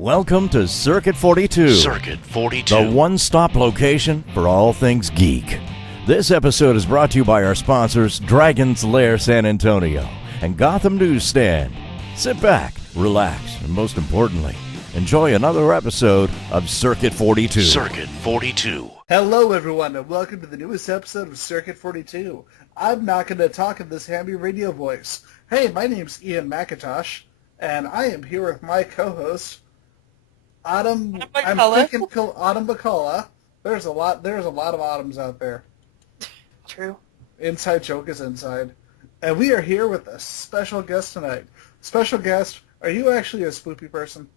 Welcome to Circuit 42. Circuit 42. The one-stop location for all things geek. This episode is brought to you by our sponsors, Dragon's Lair San Antonio and Gotham Newsstand. Sit back, relax, and most importantly, enjoy another episode of Circuit 42. Circuit 42. Hello everyone, and welcome to the newest episode of Circuit 42. I'm not going to talk in this hammy radio voice. Hey, my name's Ian McIntosh, and I am here with my co-host, Autumn. I'm thinking Autumn Bacala. There's a lot of Autumns out there. True. Inside joke is inside. And we are here with a special guest tonight. Special guest, are you actually a spoopy person?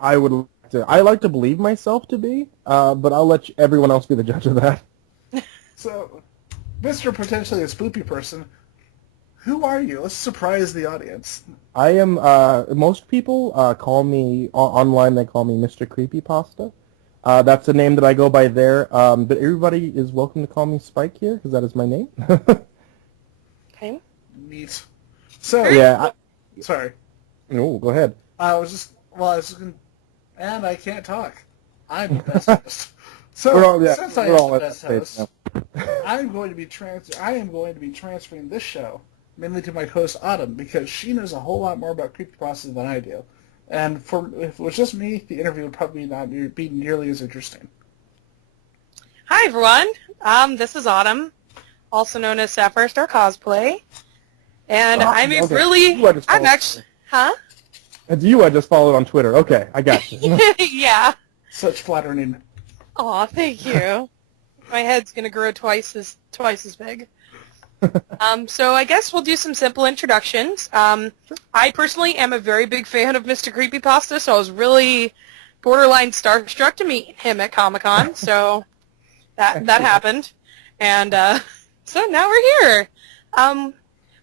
I like to believe myself to be, but I'll let everyone else be the judge of that. So, Mr. Potentially a spoopy person, who are you? Let's surprise the audience. I am, most people call me, online they call me Mr. Creepypasta. That's a name that I go by there, but everybody is welcome to call me Spike here, because that is my name. Okay. Neat. So, yeah. Sorry. No, go ahead. And I can't talk. I'm the best host. So, since I am the best host, I am going to be transferring this show mainly to my host Autumn, because she knows a whole lot more about creepypasta than I do. And if it was just me, the interview would probably not be nearly as interesting. Hi everyone. This is Autumn, also known as Sapphire Star Cosplay, and I'm actually, huh? It's you I just followed on Twitter. Okay, I got you. Yeah. Such flattering. Aw, thank you. My head's gonna grow twice as big. So I guess we'll do some simple introductions. I personally am a very big fan of Mr. Creepypasta, so I was really borderline starstruck to meet him at Comic-Con. So that happened, and so now we're here.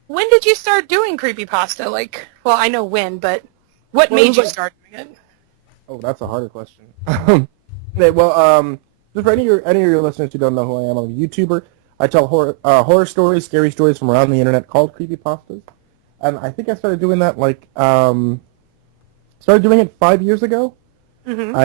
When did you start doing creepypasta? I know when, but what made you start doing it? Oh, that's a harder question. Just for any of your listeners who don't know who I am, I'm a YouTuber. I tell horror stories, scary stories from around the internet called creepypastas, and I think I started doing that started doing it 5 years ago. Mm-hmm.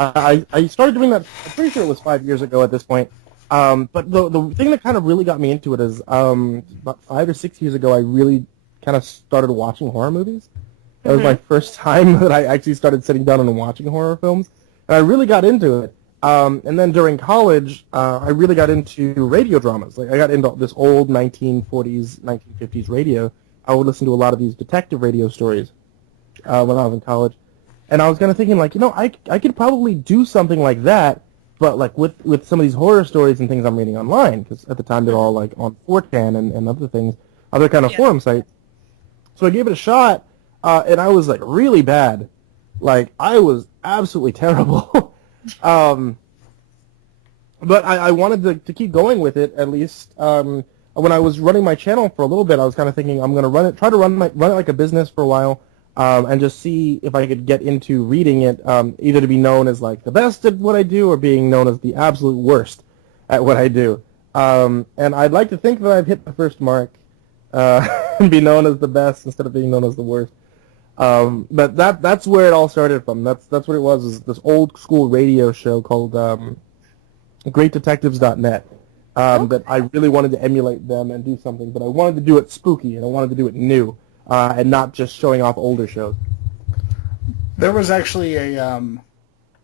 I started doing that. I'm pretty sure it was 5 years ago at this point. But the thing that kind of really got me into it is about 5 or 6 years ago, I really kind of started watching horror movies. That was my first time that I actually started sitting down and watching horror films, and I really got into it. And then during college, I really got into radio dramas. I got into this old 1940s, 1950s radio. I would listen to a lot of these detective radio stories when I was in college. And I was kind of thinking, I could probably do something like that, but with some of these horror stories and things I'm reading online, because at the time they're all on 4chan and other things, other kind of forum sites. So I gave it a shot, and I was really bad. I was absolutely terrible. But I wanted to keep going with it, at least. When I was running my channel for a little bit, I was kind of thinking I'm going to try to run it like a business for a while, and just see if I could get into reading it, either to be known as the best at what I do or being known as the absolute worst at what I do. And I'd like to think that I've hit the first mark, and be known as the best instead of being known as the worst. But that's where it all started from. That's what it was, is this old school radio show called GreatDetectives.net. That I really wanted to emulate them and do something, but I wanted to do it spooky and I wanted to do it new, and not just showing off older shows. There was actually a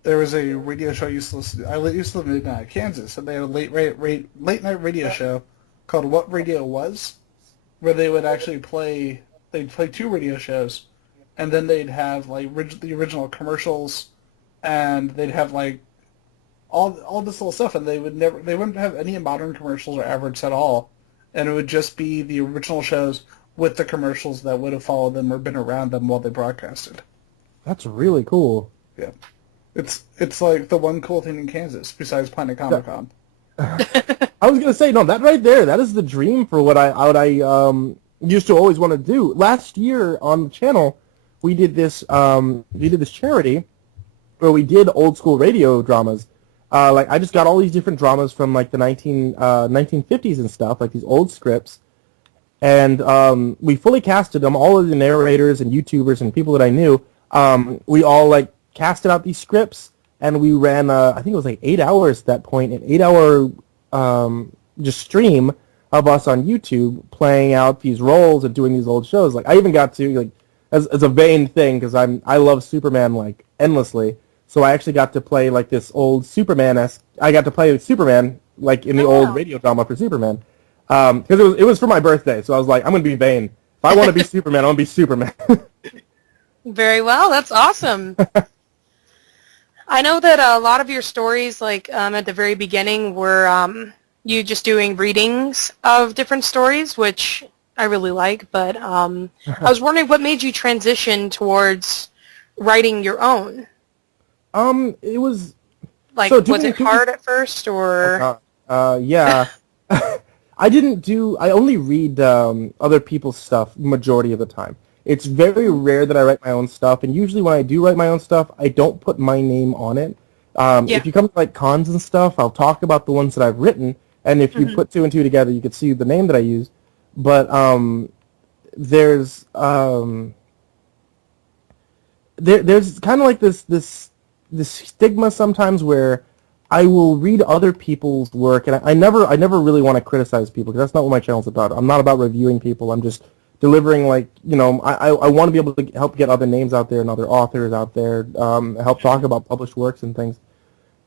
radio show I used to listen to. I used to live in Kansas, and they had a late night radio show called What Radio Was, where they would actually play 2 radio shows. And then they'd have the original commercials, and they'd have all this little stuff, and they wouldn't have any modern commercials or adverts at all, and it would just be the original shows with the commercials that would have followed them or been around them while they broadcasted. That's really cool. Yeah, it's like the one cool thing in Kansas besides Planet Comic-Con. I was gonna say, no, that right there, that is the dream for what I used to always want to do. Last year on the channel, we did this charity where we did old school radio dramas. I just got all these different dramas from the 1950s and stuff, these old scripts, And we fully casted them, all of the narrators and YouTubers and people that I knew. We all like casted out these scripts, and we ran, I think it was like 8 hours at that point, an 8-hour just stream of us on YouTube playing out these roles and doing these old shows. Like I even got to like as a vain thing because I love Superman like endlessly. So I actually got to play like this old Superman-esque. I got to play Superman like in the old radio drama for Superman because it was for my birthday. So I was like, I'm gonna be vain. If I want to be Superman, I'm gonna be Superman. Very well. That's awesome. I know that a lot of your stories, like at the very beginning, were you just doing readings of different stories, which I really like. But I was wondering what made you transition towards writing your own. It was like so was it hard at first, or? Yeah. I only read other people's stuff majority of the time. It's very rare that I write my own stuff, and usually when I do write my own stuff, I don't put my name on it. If you come to like cons and stuff, I'll talk about the ones that I've written, and if you put 2 and 2 together, you could see the name that I use. But there's kind of like this stigma sometimes where I will read other people's work, and I never really want to criticize people because that's not what my channel's about. I'm not about reviewing people. I'm just delivering, like, you know, I want to be able to help get other names out there and other authors out there, help talk about published works and things.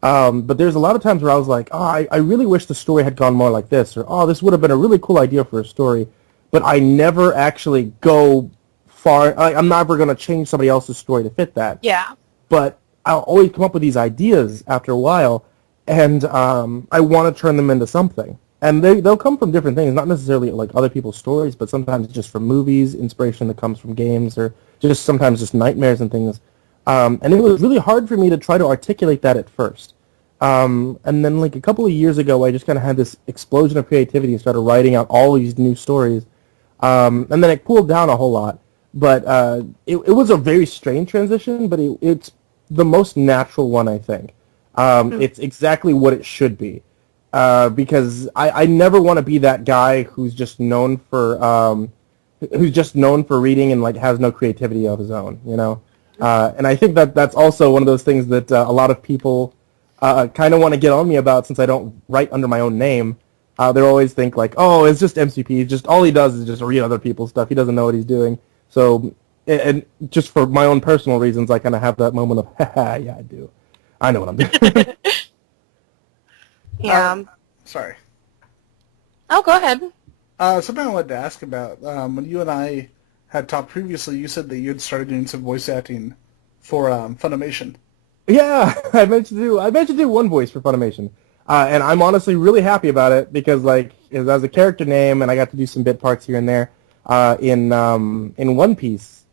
But there's a lot of times where I was like, I really wish the story had gone more like this, or, this would have been a really cool idea for a story, but I never actually go far. I'm never going to change somebody else's story to fit that. Yeah. But I'll always come up with these ideas after a while, and I want to turn them into something. And they'll come from different things, not necessarily like other people's stories, but sometimes just from movies, inspiration that comes from games, or just sometimes just nightmares and things. And it was really hard for me to try to articulate that at first. And then like a couple of years ago, I just kind of had this explosion of creativity and started writing out all these new stories. And then it cooled down a whole lot. But it was a very strange transition, but it's the most natural one, I think. It's exactly what it should be. Because I never want to be that guy who's just known for reading and like has no creativity of his own, you know. And I think that's also one of those things that a lot of people kind of want to get on me about, since I don't write under my own name. They always think like, oh, it's just MCP. Just all he does is just read other people's stuff. He doesn't know what he's doing. So, and just for my own personal reasons, I kind of have that moment of, haha, yeah, I do. I know what I'm doing. Yeah. Sorry. Oh, go ahead. Something I wanted to ask about. When you and I had talked previously, you said that you had started doing some voice acting for Funimation. Yeah, I meant to do one voice for Funimation, and I'm honestly really happy about it because like it was a character name, and I got to do some bit parts here and there in One Piece.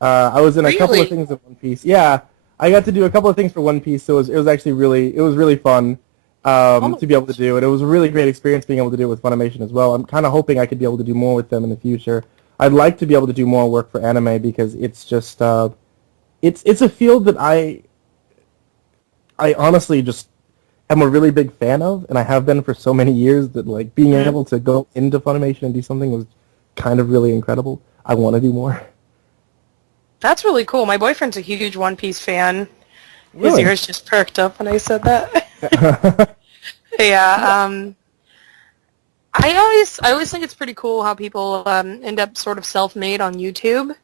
I was in a couple of things in One Piece. Yeah, I got to do a couple of things for One Piece, so it was actually really fun to be able to do, and it was a really great experience being able to do it with Funimation as well. I'm kind of hoping I could be able to do more with them in the future. I'd like to be able to do more work for anime because it's just it's a field that I honestly just am a really big fan of, and I have been for so many years that like being able to go into Funimation and do something was kind of really incredible. I want to do more. That's really cool. My boyfriend's a huge One Piece fan. Really? His ears just perked up when I said that. Yeah. I always think it's pretty cool how people end up sort of self-made on YouTube.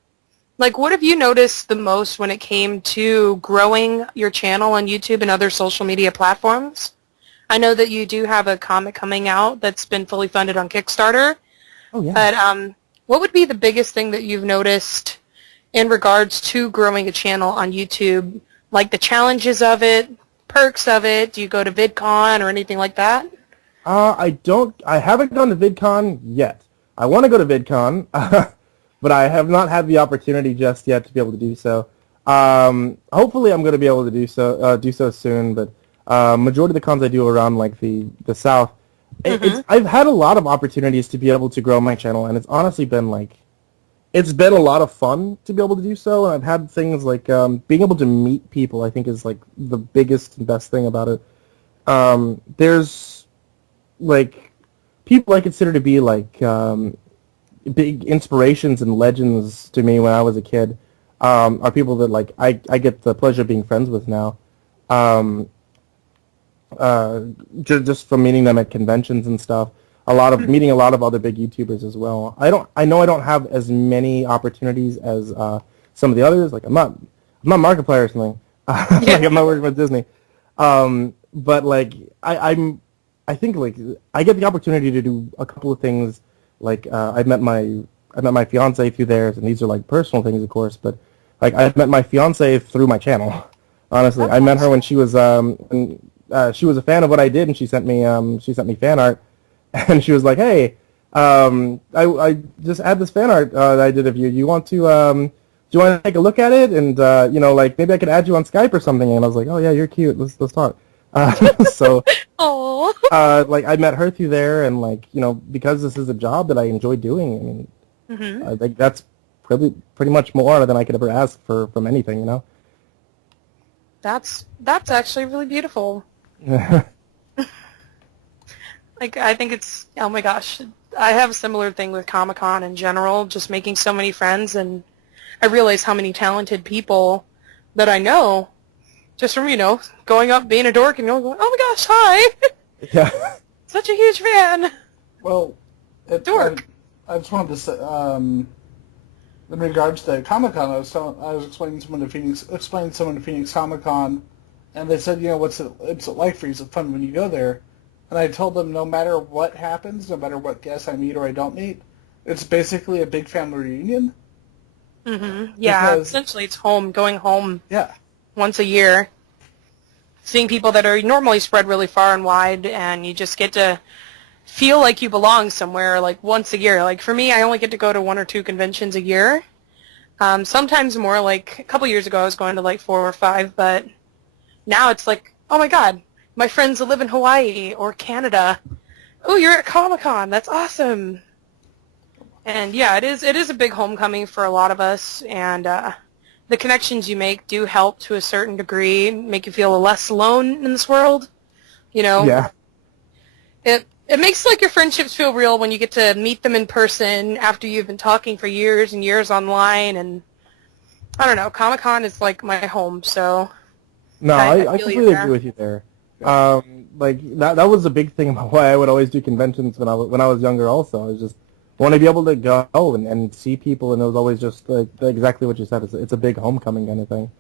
Like, what have you noticed the most when it came to growing your channel on YouTube and other social media platforms? I know that you do have a comic coming out that's been fully funded on Kickstarter. Oh, yeah. But what would be the biggest thing that you've noticed in regards to growing a channel on YouTube? Like the challenges of it, perks of it? Do you go to VidCon or anything like that? I haven't gone to VidCon yet. I want to go to VidCon, but I have not had the opportunity just yet to be able to do so. Hopefully I'm going to be able to do so soon, but majority of the cons I do around like the South, I've had a lot of opportunities to be able to grow my channel, and it's honestly been like, it's been a lot of fun to be able to do so, and I've had things like being able to meet people, I think, is like the biggest and best thing about it. There's like people I consider to be like big inspirations and legends to me when I was a kid are people that like I get the pleasure of being friends with now. Just from meeting them at conventions and stuff. Meeting a lot of other big YouTubers as well. I know I don't have as many opportunities as some of the others. Like I'm not Markiplier or something. Like I'm not working with Disney. But like I think like I get the opportunity to do a couple of things. Like I met my fiance through theirs, and these are like personal things, of course. But like I met my fiance through my channel. Honestly, I met her when she was she was a fan of what I did, and she sent me fan art, and she was like, "Hey, I just had this fan art that I did of you. You want to do you want to take a look at it? And you know, like maybe I could add you on Skype or something." And I was like, "Oh yeah, you're cute. Let's talk." So, like I met her through there, and like you know, because this is a job that I enjoy doing. I mean, I think that's pretty much more than I could ever ask from anything, you know. That's actually really beautiful. Like, I think it's, oh my gosh, I have a similar thing with Comic-Con in general, just making so many friends, and I realize how many talented people that I know just from, you know, going up, being a dork, and going, oh my gosh, hi! Yeah. Such a huge fan! Well, Dork. I just wanted to say, in regards to Comic-Con, I was explaining someone to Phoenix Comic-Con, and they said, you know, what's it like for you? Is it fun when you go there? And I told them no matter what happens, no matter what guests I meet or I don't meet, it's basically a big family reunion. Mm-hmm. Yeah, Because, essentially it's going home yeah. once a year. Seeing people that are normally spread really far and wide, and you just get to feel like you belong somewhere, like, once a year. Like, for me, I only get to go to 1 or 2 conventions a year. Sometimes more, like, a couple years ago I was going to, like, 4 or 5, but now it's like, oh my god, my friends that live in Hawaii or Canada. Oh, you're at Comic-Con. That's awesome. And yeah, it is a big homecoming for a lot of us, and the connections you make do help to a certain degree, make you feel less alone in this world. You know? Yeah. It makes like your friendships feel real when you get to meet them in person after you've been talking for years and years online, and I don't know, Comic-Con is like my home, so No, I completely agree with you there. Like that was a big thing about why I would always do conventions when I was younger. Also, I was just want to be able to go and see people, and it was always just like exactly what you said. It's a big homecoming kind of thing,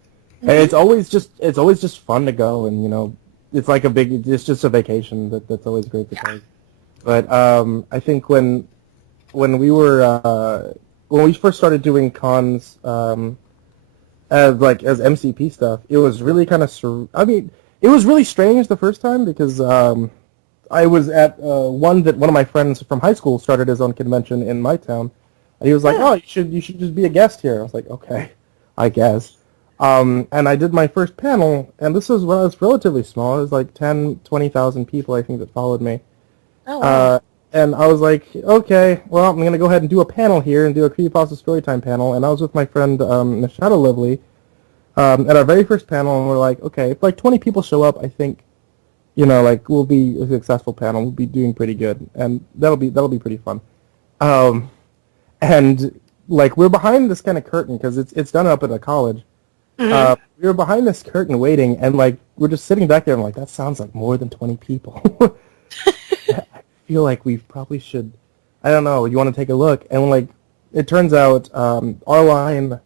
and it's always just fun to go, and you know, it's just a vacation that's always great to take. But I think when we first started doing cons as MCP stuff, it was really kind of it was really strange the first time because I was at one of my friends from high school started his own convention in my town, and he was like, "Oh, you should just be a guest here." I was like, "Okay, I guess." And I did my first panel, and this was when I was relatively small. It was like 20,000 people, I think, that followed me. Oh, wow. And I was like, okay, well, I'm going to go ahead and do a panel here and do a Creepypasta Storytime panel. And I was with my friend, Nishada Lively, at our very first panel, and we're like, okay, if like 20 people show up, I think, you know, like we'll be a successful panel. We'll be doing pretty good, and that'll be pretty fun. And like we're behind this kind of curtain because it's done up at a college. Mm-hmm. We were behind this curtain waiting, and like we're just sitting back there, and like that sounds like more than 20 people. I feel like we probably should. I don't know. You want to take a look? And like it turns out, our line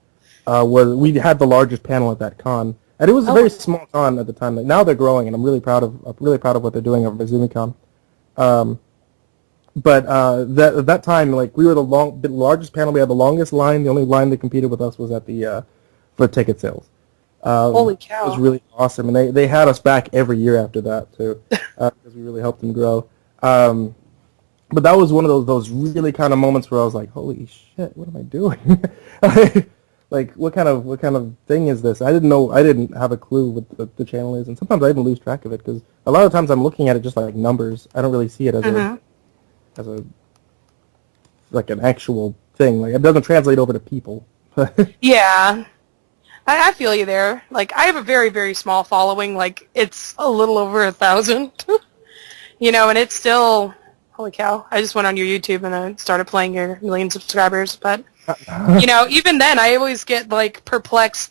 we had the largest panel at that con, and it was a very small con at the time. Like, now they're growing, and I'm really proud of what they're doing over at ZumiCon. But at that time, like we were the largest panel. We had the longest line. The only line that competed with us was at the for ticket sales. Holy cow! It was really awesome, and they had us back every year after that too, because we really helped them grow. But that was one of those really kind of moments where I was like, "Holy shit, what am I doing? Like, what kind of thing is this?" I didn't have a clue what the channel is, and sometimes I even lose track of it because a lot of times I'm looking at it just like numbers. I don't really see it as a like an actual thing. Like it doesn't translate over to people. Yeah. I feel you there. Like, I have a very, very small following. Like, it's a little over 1,000. You know, and it's still Holy cow. I just went on your YouTube and then started playing your million subscribers. But, even then, I always get, like, perplexed.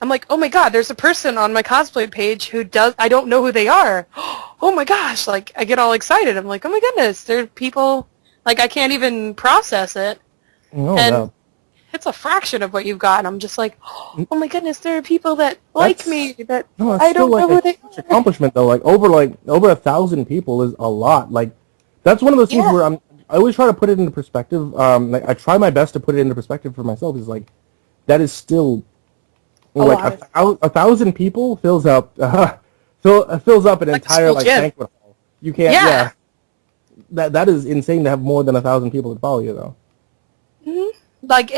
I'm like, oh, my God, there's a person on my cosplay page who I don't know who they are. Oh, my gosh. Like, I get all excited. I'm like, oh, my goodness, there are people, like, I can't even process it. No, and no. it's a fraction of what you've got. And I'm just like, oh, my goodness, there are people that like me that I don't know who they are. Accomplishment, though. Over 1,000 people is a lot. Like, that's one of those things where I always try to put it into perspective. Like, I try my best to put it into perspective for myself. Is like, that is still like 1,000 people fills up fills up an like entire gym. banquet hall. You can't. Yeah. That is insane to have more than 1,000 people to follow you, though. Mm-hmm. Like,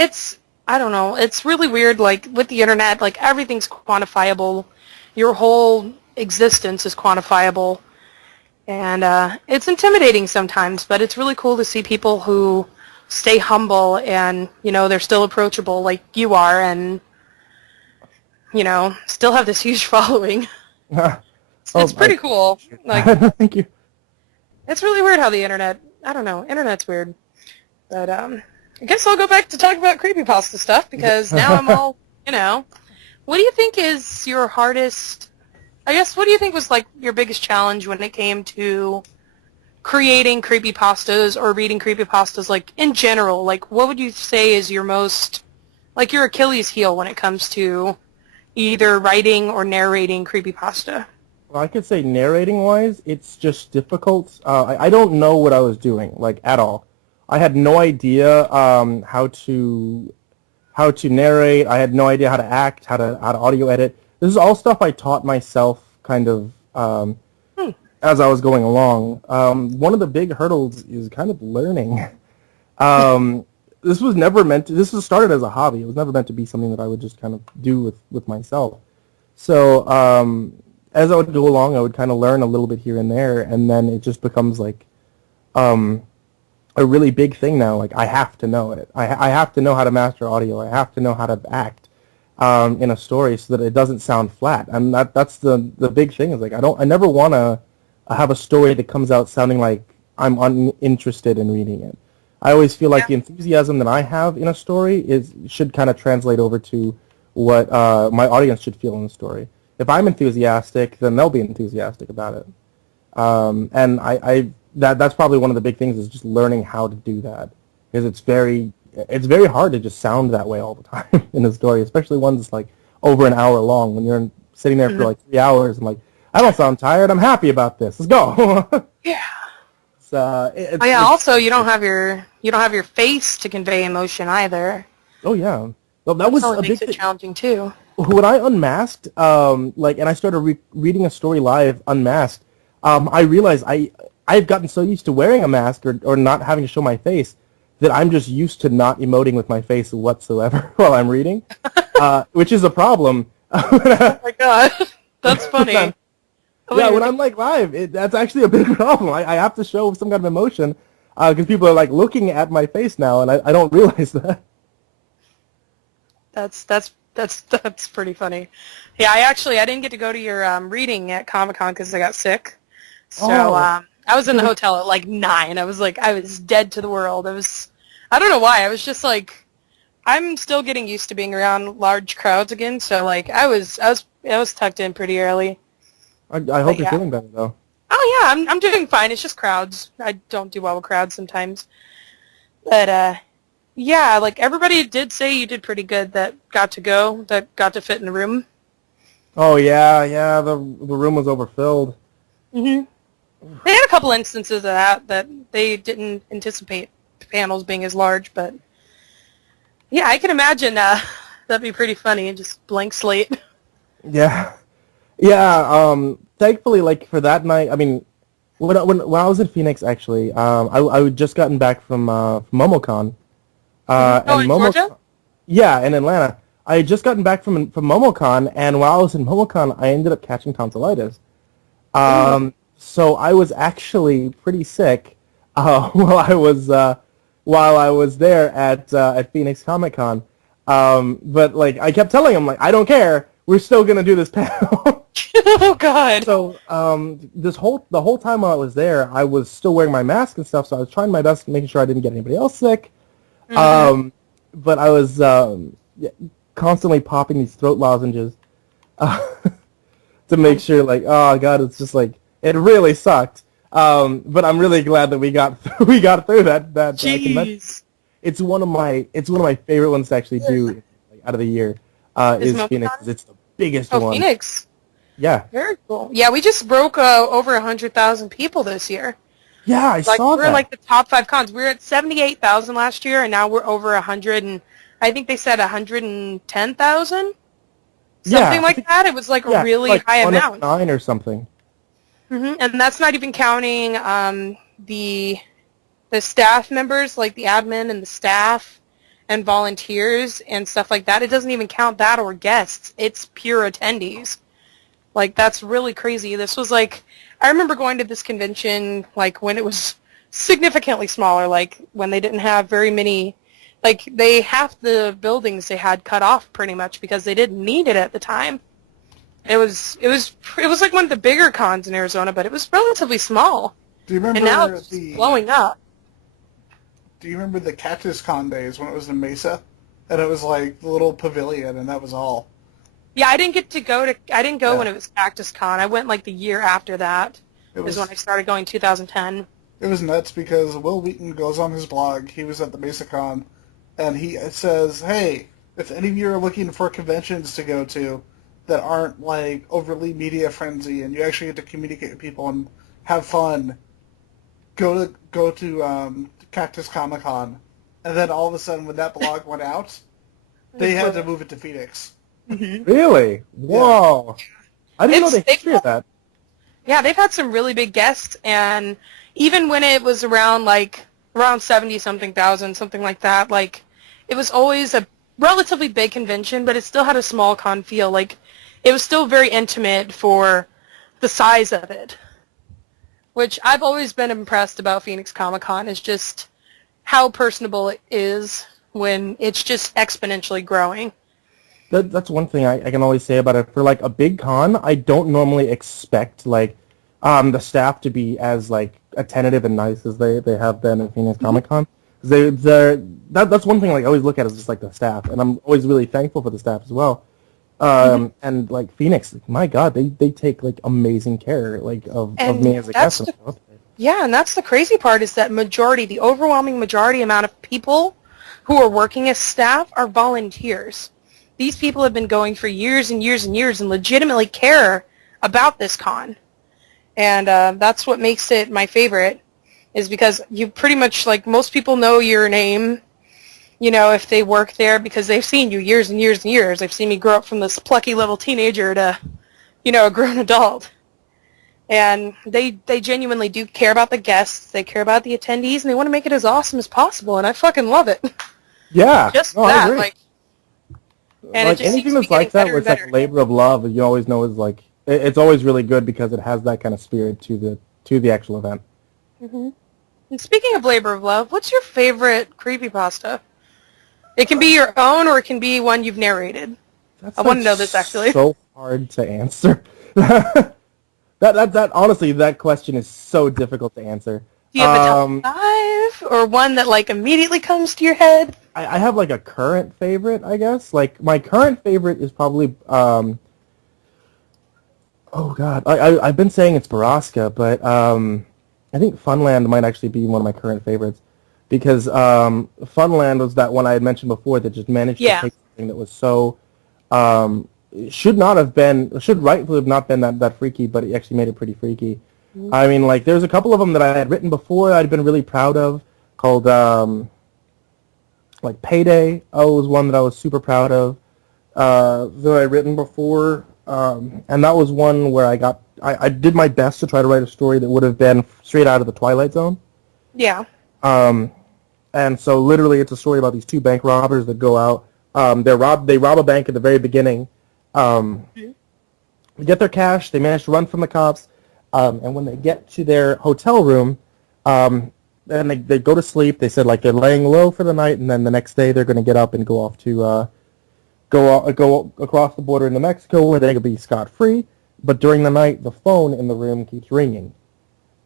I don't know. It's really weird. Like, with the internet, like, everything's quantifiable. Your whole existence is quantifiable. And it's intimidating sometimes, but it's really cool to see people who stay humble and, they're still approachable like you are and, still have this huge following. It's pretty cool. Like, thank you. It's really weird how the internet, I don't know, internet's weird. But I guess I'll go back to talk about creepypasta stuff because now I'm all, What do you think is your hardest... I guess, what do you think was, like, your biggest challenge when it came to creating creepypastas or reading creepypastas, like, in general? Like, what would you say is your most, like, your Achilles heel when it comes to either writing or narrating creepypasta? Well, I could say narrating-wise, it's just difficult. I don't know what I was doing, like, at all. I had no idea how to narrate. I had no idea how to act, how to audio edit. This is all stuff I taught myself kind of as I was going along. One of the big hurdles is kind of learning. This was started as a hobby. It was never meant to be something that I would just kind of do with myself. So as I would go along, I would kind of learn a little bit here and there, and then it just becomes like a really big thing now. Like, I have to know it. I have to know how to master audio. I have to know how to act in a story so that it doesn't sound flat. And that's the big thing is, like, I never want to have a story that comes out sounding like I'm uninterested in reading it. I always feel like the enthusiasm that I have in a story should kind of translate over to what my audience should feel in the story. If I'm enthusiastic, then they'll be enthusiastic about it. And that's probably one of the big things is just learning how to do that, because it's very hard to just sound that way all the time in a story, especially one that's like over an hour long. When you're sitting there for like 3 hours and like, I don't sound tired. I'm happy about this. Let's go. Yeah. So, also, you don't have your face to convey emotion either. Oh yeah. Well, that was a big thing. Challenging too. When I unmasked, and I started reading a story live unmasked, I realized I've gotten so used to wearing a mask or not having to show my face that I'm just used to not emoting with my face whatsoever while I'm reading, which is a problem. Oh my god, that's funny. Yeah, when I'm like live, that's actually a big problem. I have to show some kind of emotion because people are like looking at my face now, and I don't realize that. That's pretty funny. Yeah, I didn't get to go to your reading at Comic-Con because I got sick. So I was in the hotel at like 9. I was dead to the world. I don't know why. I was just like, I'm still getting used to being around large crowds again. So like I was tucked in pretty early. I hope you're feeling better though. Oh yeah, I'm doing fine. It's just crowds. I don't do well with crowds sometimes. But yeah, like everybody did say you did pretty good that got to fit in the room. Oh yeah, the room was overfilled. Mhm. They had a couple instances of that they didn't anticipate panels being as large, but yeah, I can imagine that'd be pretty funny, just blank slate. Yeah. Thankfully, like for that night, I mean, when I was in Phoenix, actually, I had just gotten back from MomoCon. In Georgia? Yeah, in Atlanta. I had just gotten back from MomoCon, and while I was in MomoCon, I ended up catching tonsillitis. So I was actually pretty sick while I was there at Phoenix Comic Con. But like I kept telling him, like, I don't care. we're still gonna do this panel. Oh God. So the whole time while I was there, I was still wearing my mask and stuff. So I was trying my best, making sure I didn't get anybody else sick. But I was constantly popping these throat lozenges to make sure, like, oh God, it's just like it really sucked. But I'm really glad that we got through that convention. It's one of my favorite ones to actually do out of the year. Is Phoenix? It's the biggest one. Oh, Phoenix. Yeah. Very cool. Yeah, we just broke over 100,000 people this year. Yeah, I saw that. We're like the top 5 cons. We were at 78,000 last year, and now we're over 100, and I think they said 110,000. Something like that. It was like a really like high amount. 9 or something. And that's not even counting the staff members, like the admin and the staff and volunteers and stuff like that. It doesn't even count that or guests. It's pure attendees. Like, that's really crazy. This was like, I remember going to this convention, like, when it was significantly smaller, like, when they didn't have very many, like, half the buildings they had cut off pretty much because they didn't need it at the time. It was like one of the bigger cons in Arizona, but it was relatively small. Do you remember and now it's blowing up. Do you remember the Cactus Con days when it was in Mesa? And it was like the little pavilion, and that was all. Yeah, I didn't go when it was Cactus Con. I went like the year after that. It was when I started going 2010. It was nuts because Will Wheaton goes on his blog. He was at the Mesa Con, and he says, hey, if any of you are looking for conventions to go to that aren't like overly media frenzy and you actually get to communicate with people and have fun, go to Cactus Comic Con. And then all of a sudden when that blog went out, they had to move it to Phoenix. Really? Whoa. Yeah. I didn't know the history of that. Yeah, they've had some really big guests, and even when it was around 70-something thousand, something like that, like, it was always a relatively big convention, but it still had a small con feel. Like, it was still very intimate for the size of it, which I've always been impressed about Phoenix Comic-Con, is just how personable it is when it's just exponentially growing. That's one thing I can always say about it. For like a big con, I don't normally expect the staff to be as like attentive and nice as they have been at Phoenix Comic Con. That's one thing like I always look at is just like the staff, and I'm always really thankful for the staff as well. And like Phoenix, my God, they take like amazing care of me as a guest. Yeah, and that's the crazy part is that the overwhelming majority amount of people who are working as staff are volunteers. These people have been going for years and years and years and legitimately care about this con. And that's what makes it my favorite, is because you pretty much, like, most people know your name, you know, if they work there, because they've seen you years and years and years. They've seen me grow up from this plucky little teenager to, you know, a grown adult. And they genuinely do care about the guests. They care about the attendees, and they want to make it as awesome as possible, and I fucking love it. Yeah. Just no, that, I agree. And like anything that's like that, where it's like a labor of love, you always know is like it's always really good because it has that kind of spirit to the actual event. Mm-hmm. And speaking of labor of love, what's your favorite creepypasta? It can be your own, or it can be one you've narrated. I want to know this actually. So hard to answer. that honestly, that question is so difficult to answer. Do you have a top 5 or one that like immediately comes to your head? I have like a current favorite, I guess. Like my current favorite is probably oh God, I've been saying it's Baraska, but I think Funland might actually be one of my current favorites because Funland was that one I had mentioned before that just managed to take something that was so should rightfully have not been that freaky, but it actually made it pretty freaky. Mm-hmm. I mean, like, there's a couple of them that I had written before I'd been really proud of, called, like, Payday. Was one that I was super proud of, that I'd written before, and that was one where I did my best to try to write a story that would have been straight out of the Twilight Zone. Yeah. And so, literally, it's a story about these 2 bank robbers that go out. They rob a bank at the very beginning. They get their cash. They manage to run from the cops. And when they get to their hotel room, and they go to sleep, they said like they're laying low for the night, and then the next day they're going to get up and go off go across the border into Mexico where they could be scot-free, but during the night the phone in the room keeps ringing.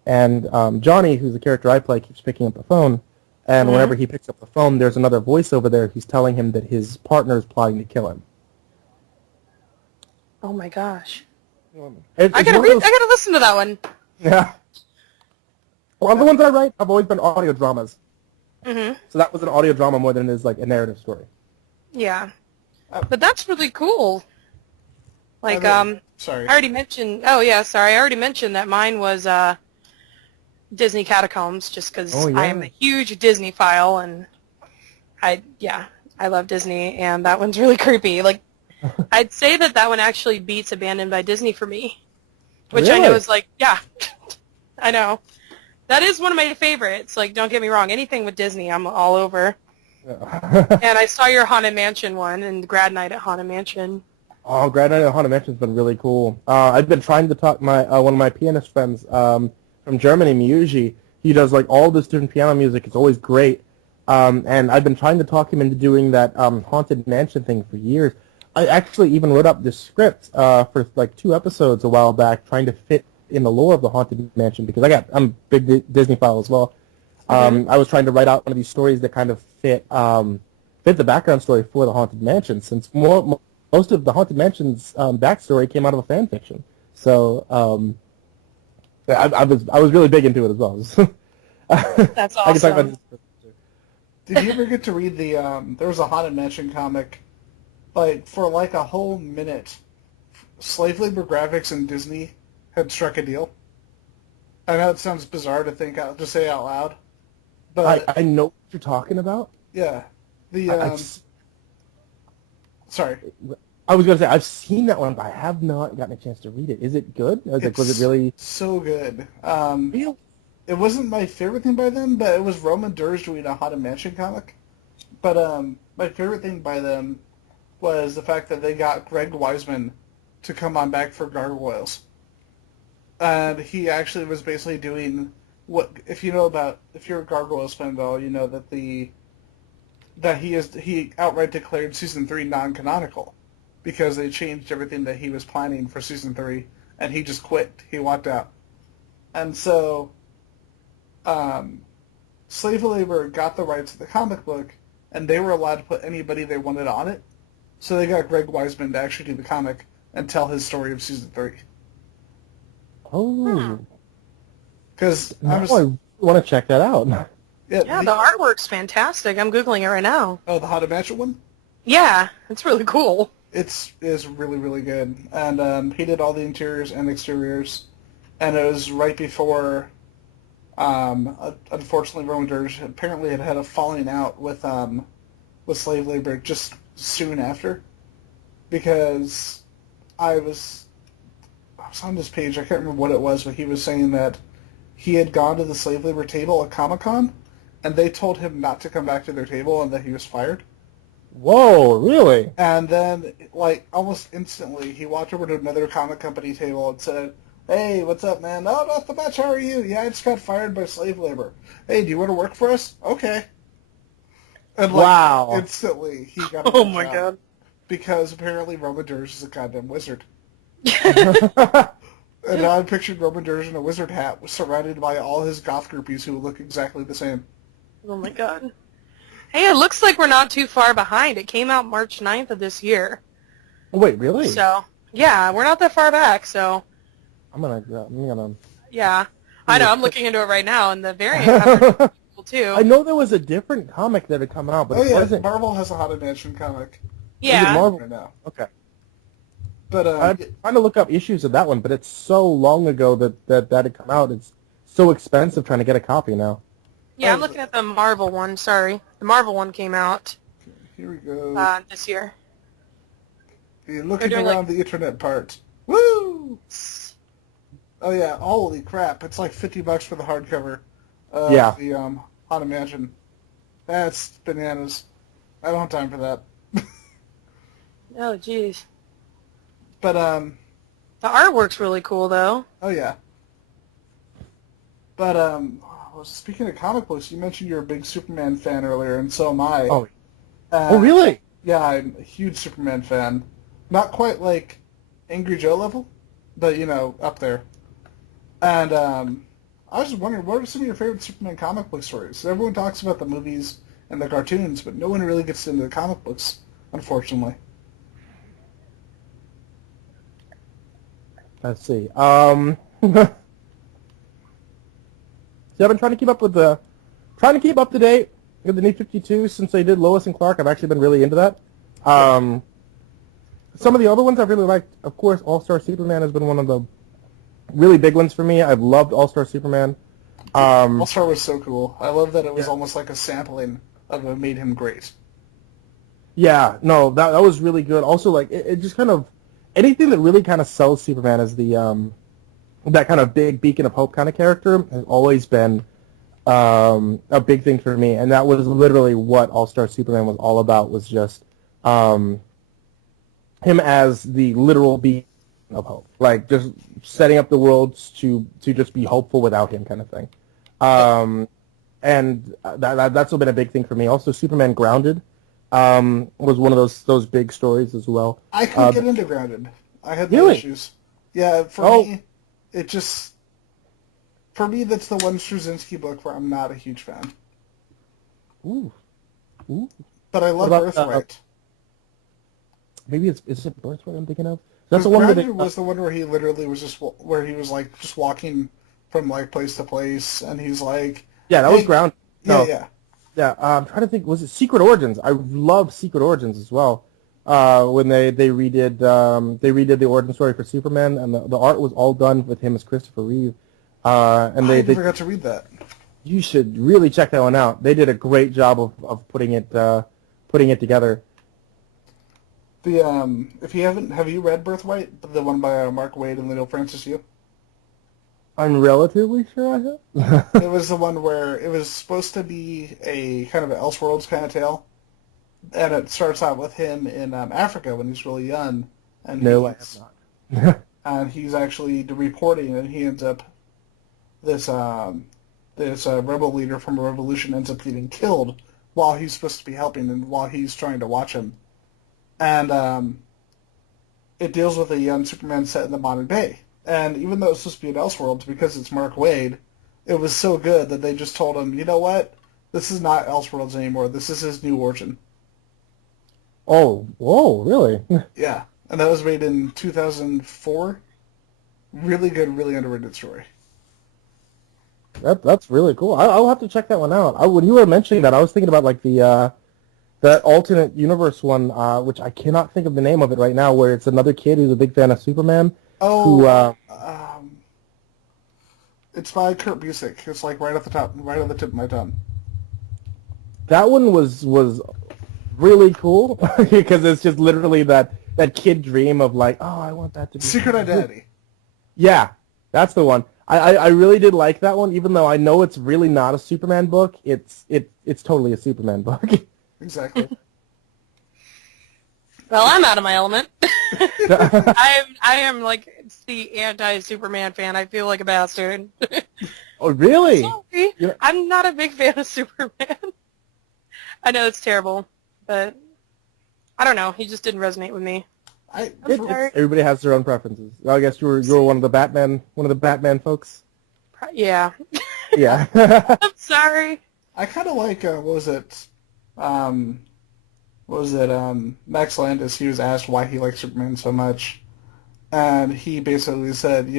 And Johnny, who's the character I play, keeps picking up the phone, and whenever he picks up the phone, there's another voice over there who's telling him that his partner is plotting to kill him. Oh my gosh. I gotta listen to that one. Yeah. Well, the ones I write have always been audio dramas. Mm-hmm. So that was an audio drama more than it is like a narrative story. Yeah. But that's really cool. Like, sorry. I already mentioned, I already mentioned that mine was, Disney Catacombs, just because I am a huge Disney file, and I love Disney, and that one's really creepy. Like, I'd say that one actually beats Abandoned by Disney for me, which I know is like, yeah, I know. That is one of my favorites. Like, don't get me wrong, anything with Disney, I'm all over. Yeah. And I saw your Haunted Mansion one, and Grad Night at Haunted Mansion. Oh, Grad Night at Haunted Mansion's been really cool. I've been trying to talk one of my pianist friends from Germany, Miyuji. He does like all this different piano music. It's always great. And I've been trying to talk him into doing that Haunted Mansion thing for years. I actually even wrote up this script for like 2 episodes a while back, trying to fit in the lore of the Haunted Mansion, because I'm a big Disney file as well. I was trying to write out one of these stories that kind of fit the background story for the Haunted Mansion, since most of the Haunted Mansion's backstory came out of a fan fiction. So I was really big into it as well. That's awesome. I can talk about this. Did you ever get to read the, there was a Haunted Mansion comic, like, for like a whole minute, Slave Labor Graphics and Disney had struck a deal? I know it sounds bizarre to say out loud, but... I know what you're talking about. Yeah. Sorry. I was going to say, I've seen that one, but I have not gotten a chance to read it. Is it good? Was it really... so good. Really? It wasn't my favorite thing by them, but it was Roman Durst doing a Haunted Mansion comic. But my favorite thing by them was the fact that they got Greg Weisman to come on back for Gargoyles. And he actually was basically doing what, if you're a Gargoyles fan at all, you know that he outright declared season 3 non-canonical because they changed everything that he was planning for season 3, and he just quit. He walked out. And so Slave Labor got the rights to the comic book, and they were allowed to put anybody they wanted on it. So they got Greg Weisman to actually do the comic and tell his story of season 3. Oh. Because I want to check that out. Yeah, the artwork's fantastic. I'm Googling it right now. Oh, the Haunted Mansion one? Yeah, it's really cool. It's really, really good. And he did all the interiors and exteriors. And it was right before, unfortunately, Roman Durst apparently had a falling out with Slave Labor just soon after. Because I was on this page, I can't remember what it was, but he was saying that he had gone to the Slave Labor table at Comic-Con, and they told him not to come back to their table and that he was fired. Whoa, really? And then, like, almost instantly, he walked over to another comic company table and said, "Hey, what's up, man? Oh, not much, how are you? Yeah, I just got fired by Slave Labor. Hey, do you want to work for us? Okay." And, like, wow. Instantly, he got a Oh, job my God. Because apparently Roman Durst is a goddamn wizard. And now I pictured Roman Durst in a wizard hat surrounded by all his goth groupies who look exactly the same. Oh my God. Hey, it looks like we're not too far behind. It came out March 9th of this year. Oh, wait, really? So, yeah, we're not that far back, so... I'm gonna... Yeah. I know, I'm looking into it right now, and the variant cover is cool, too. I know there was a different comic that had come out, but Oh, it yeah, wasn't... Marvel has a Haunted Mansion comic. Yeah. Is it Marvel? Right now. Okay. But, I'm trying to look up issues of that one, but it's so long ago that had come out. It's so expensive trying to get a copy now. Yeah, I'm looking at the Marvel one, sorry. The Marvel one came out here we go. this year. You're looking around the internet part. Woo! Oh, yeah, holy crap. It's like $50 for the hardcover of the Haunted Mansion. That's bananas. I don't have time for that. Oh, jeez. But, the artwork's really cool, though. oh, yeah. But, speaking of comic books, you mentioned you're a big Superman fan earlier, and so am I. Oh, oh really? Yeah, I'm a huge Superman fan. Not quite like Angry Joe level, but, up there. And I was just wondering, what are some of your favorite Superman comic book stories? Everyone talks about the movies and the cartoons, but no one really gets into the comic books, unfortunately. Let's see. See, I've been trying to keep up to date with the New 52 since they did Lois and Clark. I've actually been really into that. Some of the other ones I've really liked, of course, All-Star Superman has been one of the really big ones for me. I've loved All-Star Superman. All-Star was so cool. I love that it was almost like a sampling of what made him great. Yeah, no, that was really good. Also, like, it just kind of, anything that really kind of sells Superman as the, that kind of big beacon of hope kind of character has always been a big thing for me, and that was literally what All-Star Superman was all about, was just him as the literal beacon of hope, like just setting up the worlds to just be hopeful without him kind of thing. And that's been a big thing for me. Also, Superman Grounded was one of those big stories as well. I couldn't get into Grounded. I had no Really? issues. Yeah, for me, for me, that's the one Straczynski book where I'm not a huge fan. Ooh. But I love What about, Birthright. Maybe is it Birthright I'm thinking of? That's Because the one where Grounded was the one where he literally was just walking from like place to place, and he's like, yeah, that was Grounded. No. Yeah. I'm trying to think. Was it Secret Origins? I love Secret Origins as well. When they redid the origin story for Superman, and the art was all done with him as Christopher Reeve. And I never got to read that. You should really check that one out. They did a great job of putting it together. If you haven't, have you read Birthright, the one by Mark Waid and Leo Francis Yu? I'm relatively sure I have. It was the one where it was supposed to be a kind of an Elseworlds kind of tale, and it starts out with him in Africa when he's really young, and No, I have not. and he's actually reporting, and he ends up this rebel leader from a revolution ends up getting killed while he's supposed to be helping and while he's trying to watch him, and it deals with a young Superman set in the modern day. And even though it's supposed to be an Elseworlds, because it's Mark Waid, it was so good that they just told him, you know what? This is not Elseworlds anymore. This is his new origin. Oh, whoa, really? Yeah. And that was made in 2004. Really good, really underrated story. That's really cool. I'll have to check that one out. When you were mentioning that, I was thinking about like that alternate universe one, which I cannot think of the name of it right now, where it's another kid who's a big fan of Superman. It's by Kurt Busiek. It's like right on the tip of my tongue. That one was really cool because it's just literally that kid dream of like, oh, I want that to be Secret Identity. Yeah, that's the one. I really did like that one, even though I know it's really not a Superman book. It's totally a Superman book. Exactly. Well, I'm out of my element. I am like the anti-Superman fan. I feel like a bastard. Oh, really? Sorry. Yeah. I'm not a big fan of Superman. I know it's terrible, but I don't know. He just didn't resonate with me. Everybody has their own preferences. I guess you were one of the Batman folks. Yeah. Yeah. I'm sorry. I kind of like Max Landis. He was asked why he liked Superman so much, and he basically said,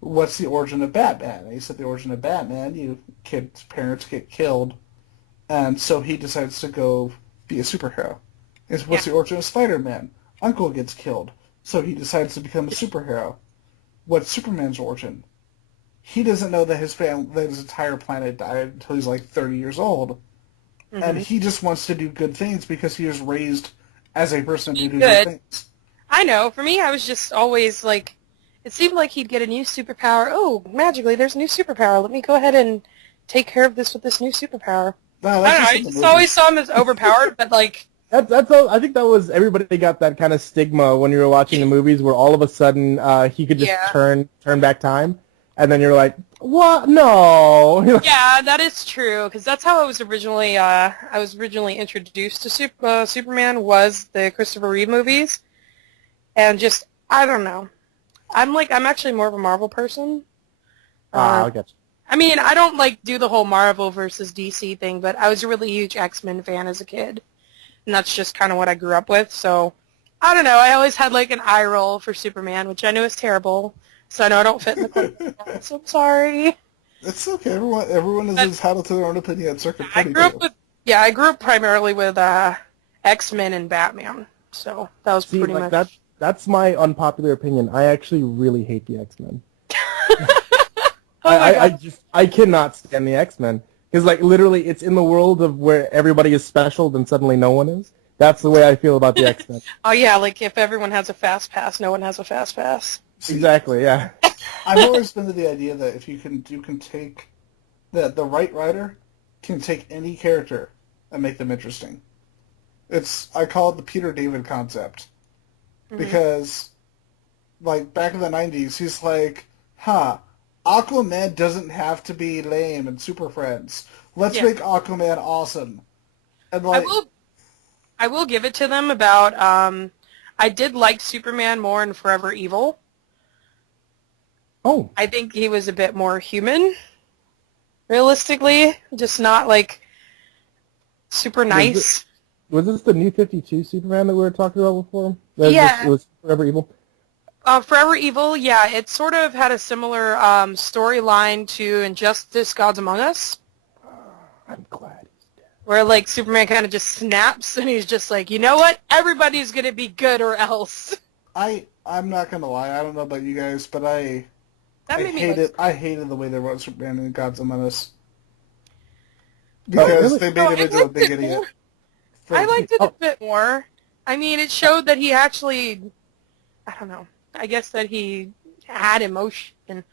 what's the origin of Batman? And he said the origin of Batman, kids' parents get killed, and so he decides to go be a superhero. What's the origin of Spider-Man? Uncle gets killed, so he decides to become a superhero. What's Superman's origin? He doesn't know that his entire planet died until he's like 30 years old. Mm-hmm. And he just wants to do good things because he was raised as a person to do good things. I know. For me, I was just always like, it seemed like he'd get a new superpower. Oh, magically, there's a new superpower. Let me go ahead and take care of this with this new superpower. No, I don't know. I just always saw him as overpowered, but like... That's all, I think that was, everybody got that kind of stigma when you were watching the movies where all of a sudden he could just turn back time. and then you're like, what? No. Yeah, that is true, because that's how I was originally introduced to Superman, was the Christopher Reeve movies, and just, I don't know. I'm actually more of a Marvel person. I get you. I mean, I don't do the whole Marvel versus DC thing, but I was a really huge X-Men fan as a kid, and that's just kind of what I grew up with. So, I don't know. I always had an eye roll for Superman, which I know is terrible. So I know I don't fit in the corner. So I'm sorry. It's okay. Everyone is entitled to their own opinion. I grew up primarily with X-Men and Batman. So that was pretty much. That's my unpopular opinion. I actually really hate the X-Men. I cannot stand the X-Men because literally it's in the world of where everybody is special, then suddenly no one is. That's the way I feel about the X-Men. Oh yeah, if everyone has a fast pass, no one has a fast pass. Exactly, yeah. I've always been to the idea that if you can take that the right writer can take any character and make them interesting. I call it the Peter David concept. Because back in the 90s, he's like, Aquaman doesn't have to be lame and Super Friends. Let's make Aquaman awesome. And I will give it to them about I did like Superman more in Forever Evil. Oh. I think he was a bit more human, realistically. Just not, super nice. Was this the New 52 Superman that we were talking about before? Yeah. It was Forever Evil? Forever Evil, yeah. It sort of had a similar storyline to Injustice: Gods Among Us. I'm glad he's dead. Where, Superman kind of just snaps, and he's just like, you know what? Everybody's going to be good or else. I'm not going to lie. I don't know about you guys, but I hated the way they wrote Superman in Gods Among Us. Because they made him into a big idiot. I liked it a bit more. I mean, it showed that he actually, I don't know, I guess that he had emotion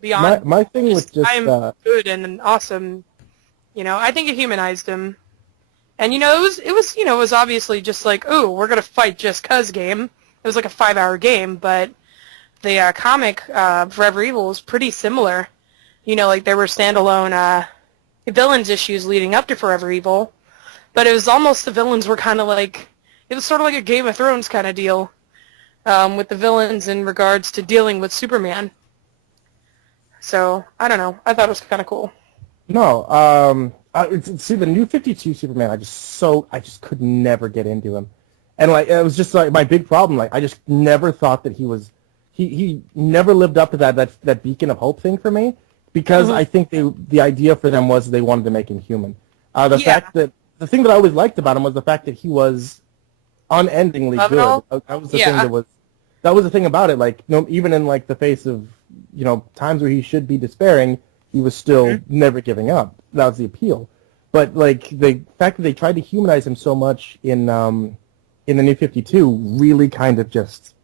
beyond. My thing was just I'm good and awesome. I think it humanized him. And, it was obviously just oh, we're going to fight just 'cause game. It was a 5-hour game, but the comic Forever Evil was pretty similar. There were standalone villains issues leading up to Forever Evil, but it was almost the villains were kind of it was sort of like a Game of Thrones kind of deal with the villains in regards to dealing with Superman. So, I don't know. I thought it was kind of cool. No, see, the New 52 Superman, I just could never get into him. And, it was just, my big problem. I just never thought that he never lived up to that beacon of hope thing for me, because I think the idea for them was they wanted to make him human. The thing that I always liked about him was the fact that he was unendingly good. That was the thing that was the thing about it. Even in the face of times where he should be despairing, he was still never giving up. That was the appeal. But the fact that they tried to humanize him so much in the New 52 really kind of just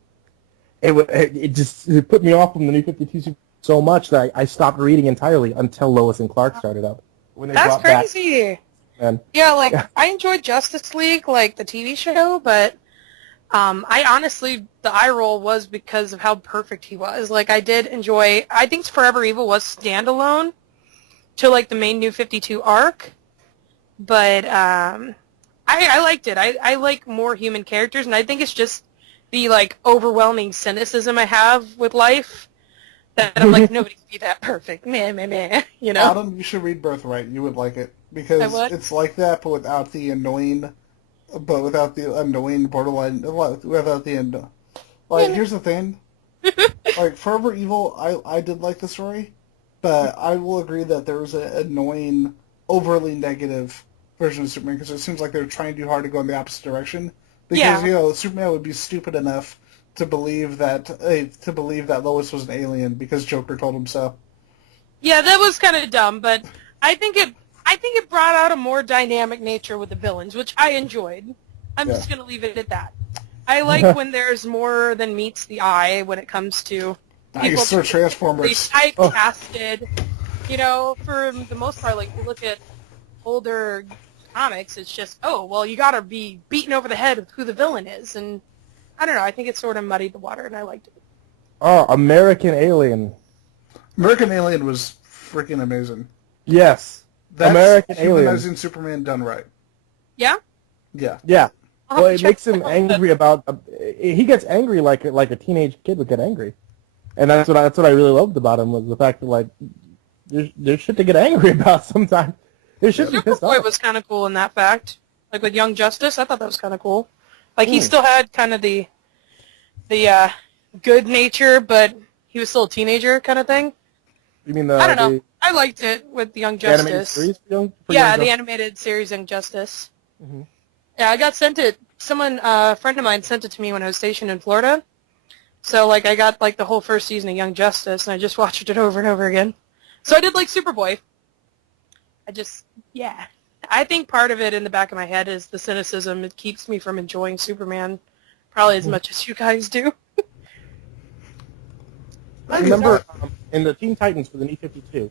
it put me off from the New 52 so much that I stopped reading entirely until Lois and Clark started up. When they That's brought back crazy. And, I enjoyed Justice League, the TV show, but I honestly, the eye roll was because of how perfect he was. I did enjoy, I think Forever Evil was standalone to, the main New 52 arc, but I liked it. I like more human characters, and I think it's just the, overwhelming cynicism I have with life that I'm nobody can be that perfect. Meh, meh, meh, Adam, you should read Birthright. You would like it. Because it's like that, but without the annoying borderline, without the end. Here's the thing. Forever Evil, I did like the story, but I will agree that there was an annoying, overly negative version of Superman, because it seems like they're trying too hard to go in the opposite direction. Because, Superman would be stupid enough to believe that Lois was an alien because Joker told him so. Yeah, that was kind of dumb, but I think it brought out a more dynamic nature with the villains, which I enjoyed. I'm just going to leave it at that. I like when there's more than meets the eye when it comes to people nice, Transformers. typecasted. For the most part, you look at older comics, it's just, you got to be beaten over the head with who the villain is, and I don't know. I think it sort of muddied the water, and I liked it. Oh, American Alien. American Alien was freaking amazing. Yes. That's American humanizing Alien. Superman done right. Yeah? Yeah. Yeah. I'll have Well, to it check makes him that out. angry about. He gets angry like a teenage kid would get angry, and that's what I really loved about him was the fact that like there's shit to get angry about sometimes. There's shit to be pissed Superboy off. was kind of cool in that fact. Like with Young Justice, I thought that was kind of cool. Like he still had kind of the good nature, but he was still a teenager kind of thing. You mean I don't know. the I liked it with Young animated Justice. series for Young The Justice? animated series Young Justice. Mhm. Yeah, I got sent it. Someone, a friend of mine, sent it to me when I was stationed in Florida. So like I got like the whole first season of Young Justice, and I just watched it over and over again. So I did like Superboy. I think part of it in the back of my head is the cynicism. It keeps me from enjoying Superman probably as much as you guys do. I remember in the Teen Titans for the New 52,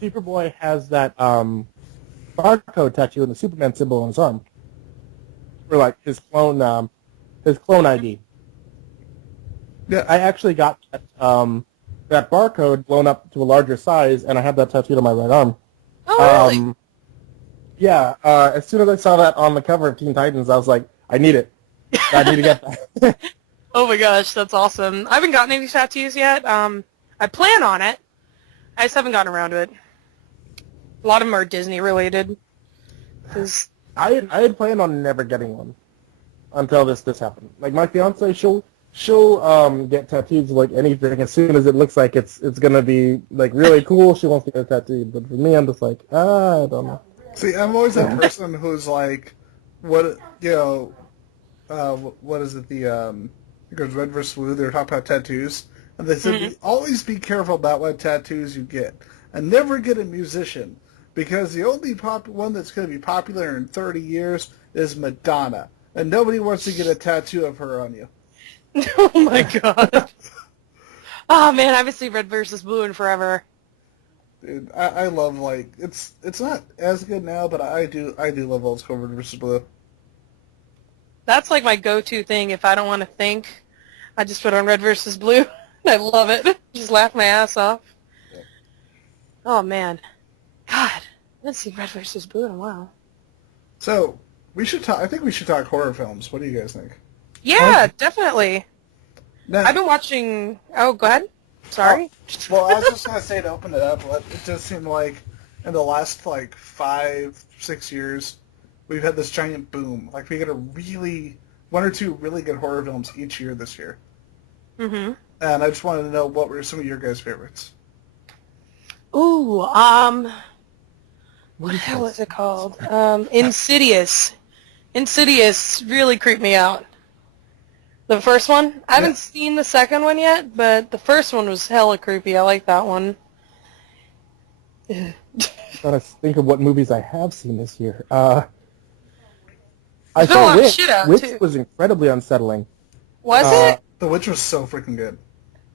Superboy has that barcode tattoo and the Superman symbol on his arm for like his clone ID. Yeah. I actually got that barcode blown up to a larger size, and I have that tattooed on my right arm. Oh, really? Yeah. As soon as I saw that on the cover of Teen Titans, I was like, I need it. I need to get that. Oh my gosh, that's awesome. I haven't gotten any tattoos yet. I plan on it. I just haven't gotten around to it. A lot of them are Disney related. 'Cause I had planned on never getting one until this happened. Like my fiance, she'll get tattoos like anything as soon as it looks like it's gonna be like really cool. She wants to get a tattoo, but for me, I'm just like I don't know. See, I'm always that person who's like, what is it? Because Red vs. Blue, they were talking about tattoos, and they said always be careful about what tattoos you get, and never get a musician, because the only one that's going to be popular in 30 years is Madonna, and nobody wants to get a tattoo of her on you. oh my god. Oh man, I haven't seen Red versus Blue in forever. Dude, I love it's not as good now, but I do love old school Red vs. Blue. That's like my go-to thing if I don't want to think. I just put on Red versus Blue. I love it. Just laugh my ass off. Yeah. Oh man. God, I haven't seen Red versus Blue in a while. So we should talk. I think we should talk horror films. What do you guys think? Yeah, definitely. Now, I've been watching... Oh, go ahead. Sorry. Well, I was just gonna say to open it up. It does seem like in the last 5-6 years, we've had this giant boom. Like we get one or two really good horror films each year this year. Mm-hmm. And I just wanted to know what were some of your guys' favorites. Ooh, what the hell is it called? Insidious. Insidious really creeped me out. The first one? I haven't seen the second one yet, but the first one was hella creepy. I like that one. I'm trying to think of what movies I have seen this year. I There's been a saw lot of Witch. shit out, Witch too. was incredibly unsettling. Was it? The Witch was so freaking good.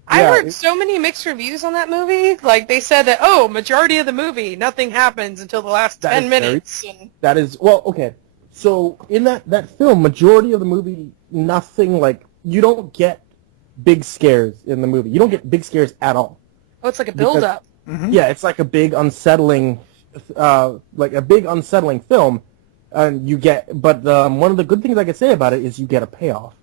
I Yeah, heard so many mixed reviews on that movie. Like, they said that, majority of the movie, nothing happens until the last That 10 is very- minutes. And That is okay. So in that film, majority of the movie, nothing you don't get big scares in the movie. You don't get big scares at all. it's like a build-up. Mm-hmm. Yeah, it's like a big unsettling, film, and you get. But one of the good things I could say about it is you get a payoff.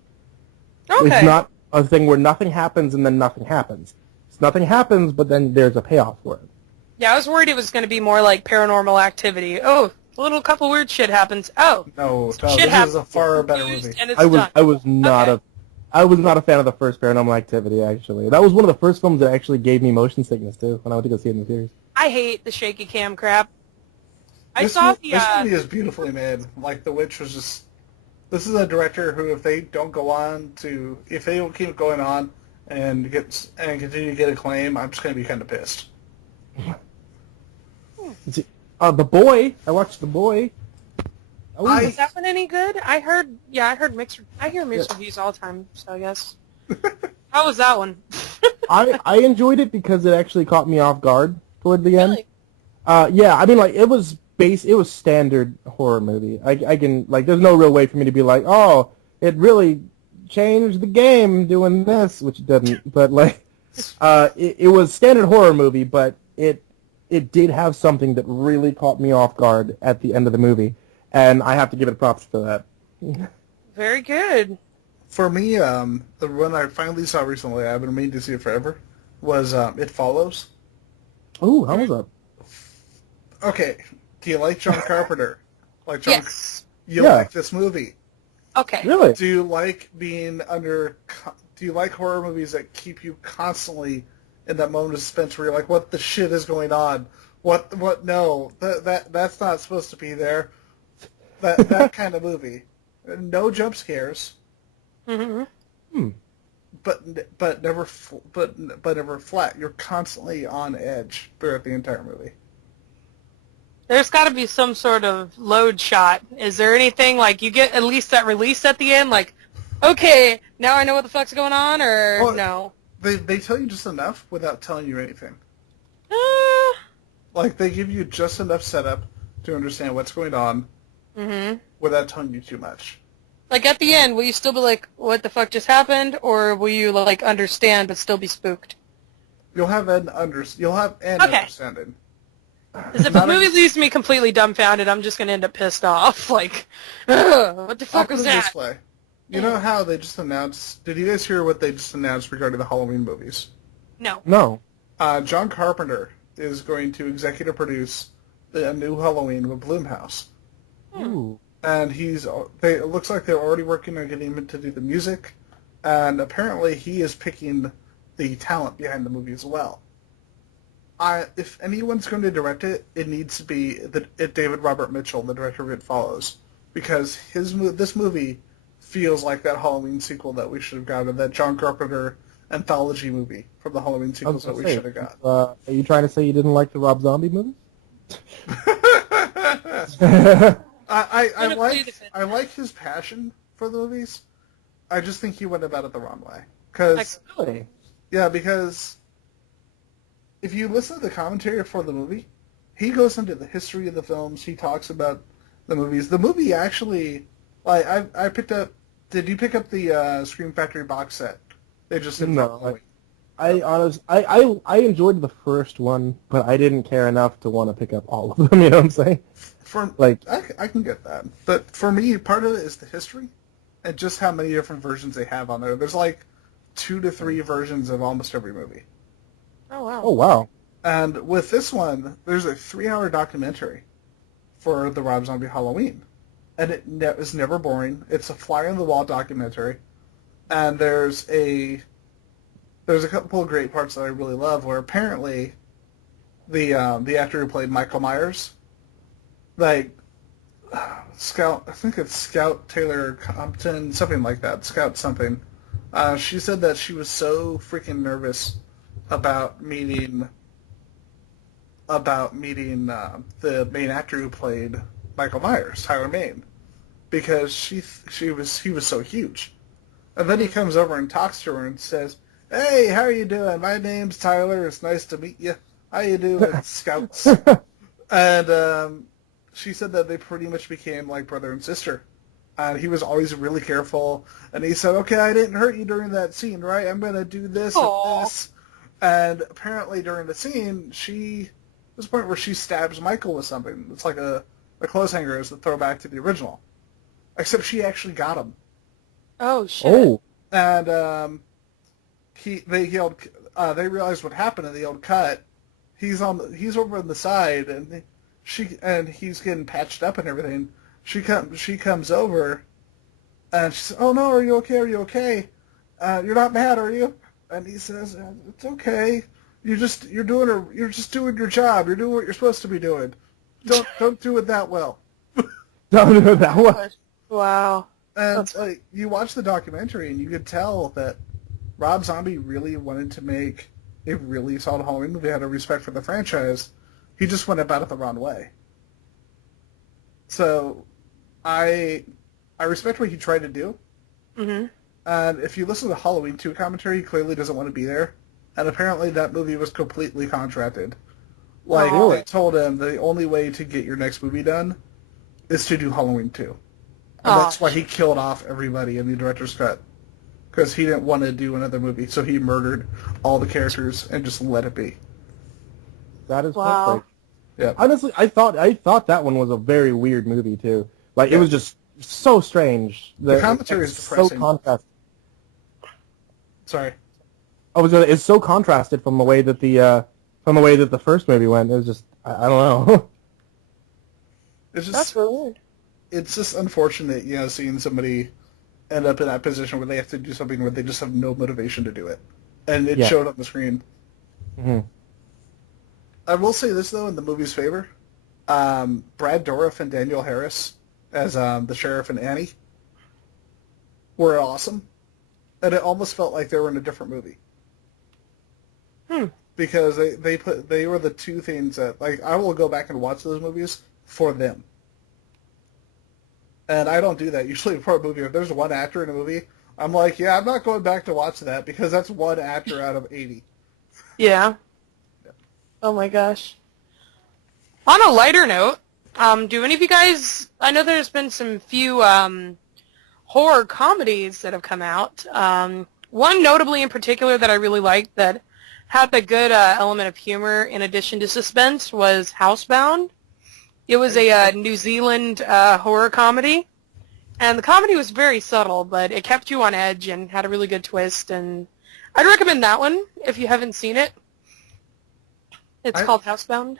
Okay. It's not a thing where nothing happens and then nothing happens. It's nothing happens, but then there's a payoff for it. Yeah, I was worried it was going to be more like Paranormal Activity. Oh, a little couple weird shit happens. Oh, No, shit this happens. is a far better movie. And it's I was done. I was not a fan of the first Paranormal Activity. Actually, that was one of the first films that actually gave me motion sickness too when I went to go see it in the theaters. I hate the shaky cam crap. This movie is beautifully made. Like The Witch was just. This is a director who, if they don't keep going on and continue to get acclaim, I'm just gonna be kind of pissed. The Boy. I watched The Boy. Is that one any good? I heard mixed. I hear mixed reviews all the time. So I guess. How was that one? I enjoyed it because it actually caught me off guard toward the end. Really? Yeah, I mean, it was standard horror movie. I can there's no real way for me to be like, oh, it really changed the game doing this, which it didn't. But It was standard horror movie, but it did have something that really caught me off guard at the end of the movie, and I have to give it props for that. Very good. For me, the one I finally saw recently, I've been meaning to see it forever, was It Follows. Ooh, how was that? Okay, do you like John Carpenter? Like John, Yes. you Yeah. like this movie? Okay. Really? Do you like being under? Do you like horror movies that keep you constantly in that moment of suspense where you're like, "What the shit is going on? What? No, that's not supposed to be there." That kind of movie. No jump scares, Mm-hmm. but never flat. You're constantly on edge throughout the entire movie. There's got to be some sort of load shot. Is there anything like you get at least that release at the end? Like, okay, now I know what the fuck's going on, or Well, no? They tell you just enough without telling you anything. Uh, Like they give you just enough setup to understand what's going on mm-hmm. without telling you too much. Like at the end, will you still be like, what the fuck just happened, or will you like understand but still be spooked? You'll have an understanding. Because if the movie leaves me completely dumbfounded, I'm just gonna end up pissed off. Like, what the I'll fuck put was it that? this way. You know how they just announced... Did you guys hear what they just announced regarding the Halloween movies? No. No. John Carpenter is going to executive produce a new Halloween with Blumhouse. Ooh. And it looks like they're already working on getting him to do the music. And apparently he is picking the talent behind the movie as well. If anyone's going to direct it, it needs to be David Robert Mitchell, the director of It Follows. Because this movie feels like that Halloween sequel that we should have gotten, that John Carpenter anthology movie from the Halloween sequels that we should have got. Are you trying to say you didn't like the Rob Zombie movies? I like his passion for the movies. I just think he went about it the wrong way. Really? Yeah, because if you listen to the commentary for the movie, he goes into the history of the films. He talks about the movies. The movie actually, like, I picked up. Did you pick up the Scream Factory box set? They just did No. I enjoyed the first one, but I didn't care enough to want to pick up all of them. You know what I'm saying? I can get that, but for me, part of it is the history, and just how many different versions they have on there. There's like 2 to 3 versions of almost every movie. Oh wow. Oh wow. And with this one, there's a 3-hour documentary for the Rob Zombie Halloween, and it is never boring. It's a fly-on-the-wall documentary, and there's a couple of great parts that I really love, where apparently the actor who played Michael Myers, like Scout, I think it's Scout Taylor Compton, something like that, Scout something. She said that she was so freaking nervous about meeting the main actor who played Michael Myers, Tyler Mane, because he was so huge. And then he comes over and talks to her and says, "Hey, how are you doing? My name's Tyler. It's nice to meet you. How you doing, Scouts?" And she said that they pretty much became like brother and sister. And he was always really careful. And he said, "Okay, I didn't hurt you during that scene, right? I'm going to do this and this." And apparently during the scene, there's a point where she stabs Michael with something. It's like a clothes hanger as a throwback to the original. Except she actually got him. Oh shit. Oh. And they yelled. They realized what happened, and they yelled, "Cut!" He's over on the side, and he's getting patched up and everything. She comes over, and she says, "Oh no, are you okay? Are you okay? You're not mad, are you?" And he says, "It's okay. You're just doing your job. You're doing what you're supposed to be doing. Don't do it that well." Don't do that one. Wow. And like you watch the documentary, and you could tell that Rob Zombie really wanted to make a really solid Halloween movie. Had a respect for the franchise. He just went about it the wrong way. So, I respect what he tried to do. Mm-hmm. And if you listen to the Halloween 2 commentary, he clearly doesn't want to be there. And apparently that movie was completely contracted. Like, they told him the only way to get your next movie done is to do Halloween 2. And that's why he killed off everybody in the director's cut. because he didn't want to do another movie, so he murdered all the characters and just let it be. That is Wow. perfect. Yeah. Honestly, I thought that one was a very weird movie too. Like, it was just so strange. The commentary is so depressing. contrasted. Sorry. It's so contrasted from the way that the first movie went. It was just, I don't know. It's just, That's really weird. it's just unfortunate, seeing somebody end up in that position where they have to do something where they just have no motivation to do it. And it showed on the screen. Mm-hmm. I will say this, though, in the movie's favor. Brad Dourif and Daniel Harris as the sheriff and Annie were awesome. And it almost felt like they were in a different movie. Because they were the two things that, like, I will go back and watch those movies for them. And I don't do that usually for a movie. If there's one actor in a movie, I'm like, I'm not going back to watch that because that's one actor out of 80. Yeah. Oh my gosh. On a lighter note, do any of you guys? I know there's been some few horror comedies that have come out. One notably in particular that I really liked that had a good element of humor in addition to suspense was Housebound. It was a New Zealand horror comedy, and the comedy was very subtle, but it kept you on edge and had a really good twist, and I'd recommend that one if you haven't seen it. It's called Housebound.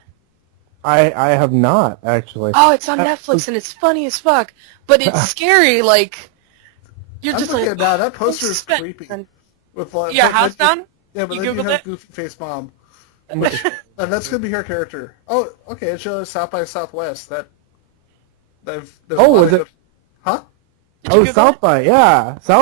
I have not, actually. Oh, it's on Netflix, and it's funny as fuck, but it's scary, like, you're I'm just looking like, at that picture is suspense. creepy. And- With like, Yeah, Housebound? Yeah, but You then you Googled have it? Goofy Face Mom. And that's going to be her character. Oh, okay, it shows South by Southwest. There's a Oh, lot was of- it? Huh? Did you Google South it?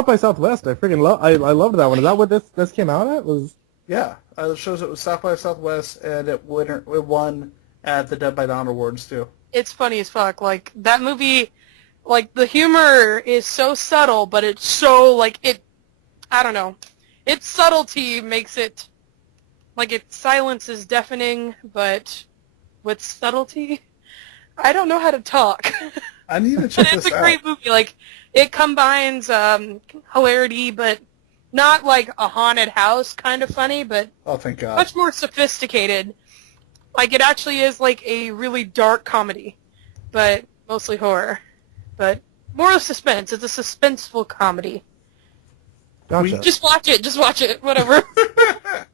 by Southwest. I freaking love. I loved that one. Is that what this came out at? Was Yeah, it shows it was South by Southwest, and it won at the Dead by Dawn Awards, too. It's funny as fuck. Like, that movie, like, the humor is so subtle, but it's so, like, I don't know. Its subtlety makes it, like, its silence is deafening, but with subtlety, I don't know how to talk. I need to But check it's this a out. great movie. Like, it combines hilarity, but not like a haunted house kind of funny, but Oh, thank God. much more sophisticated. Like, it actually is like a really dark comedy, but mostly horror. But more suspense. It's a suspenseful comedy. gotcha. Just watch it, whatever.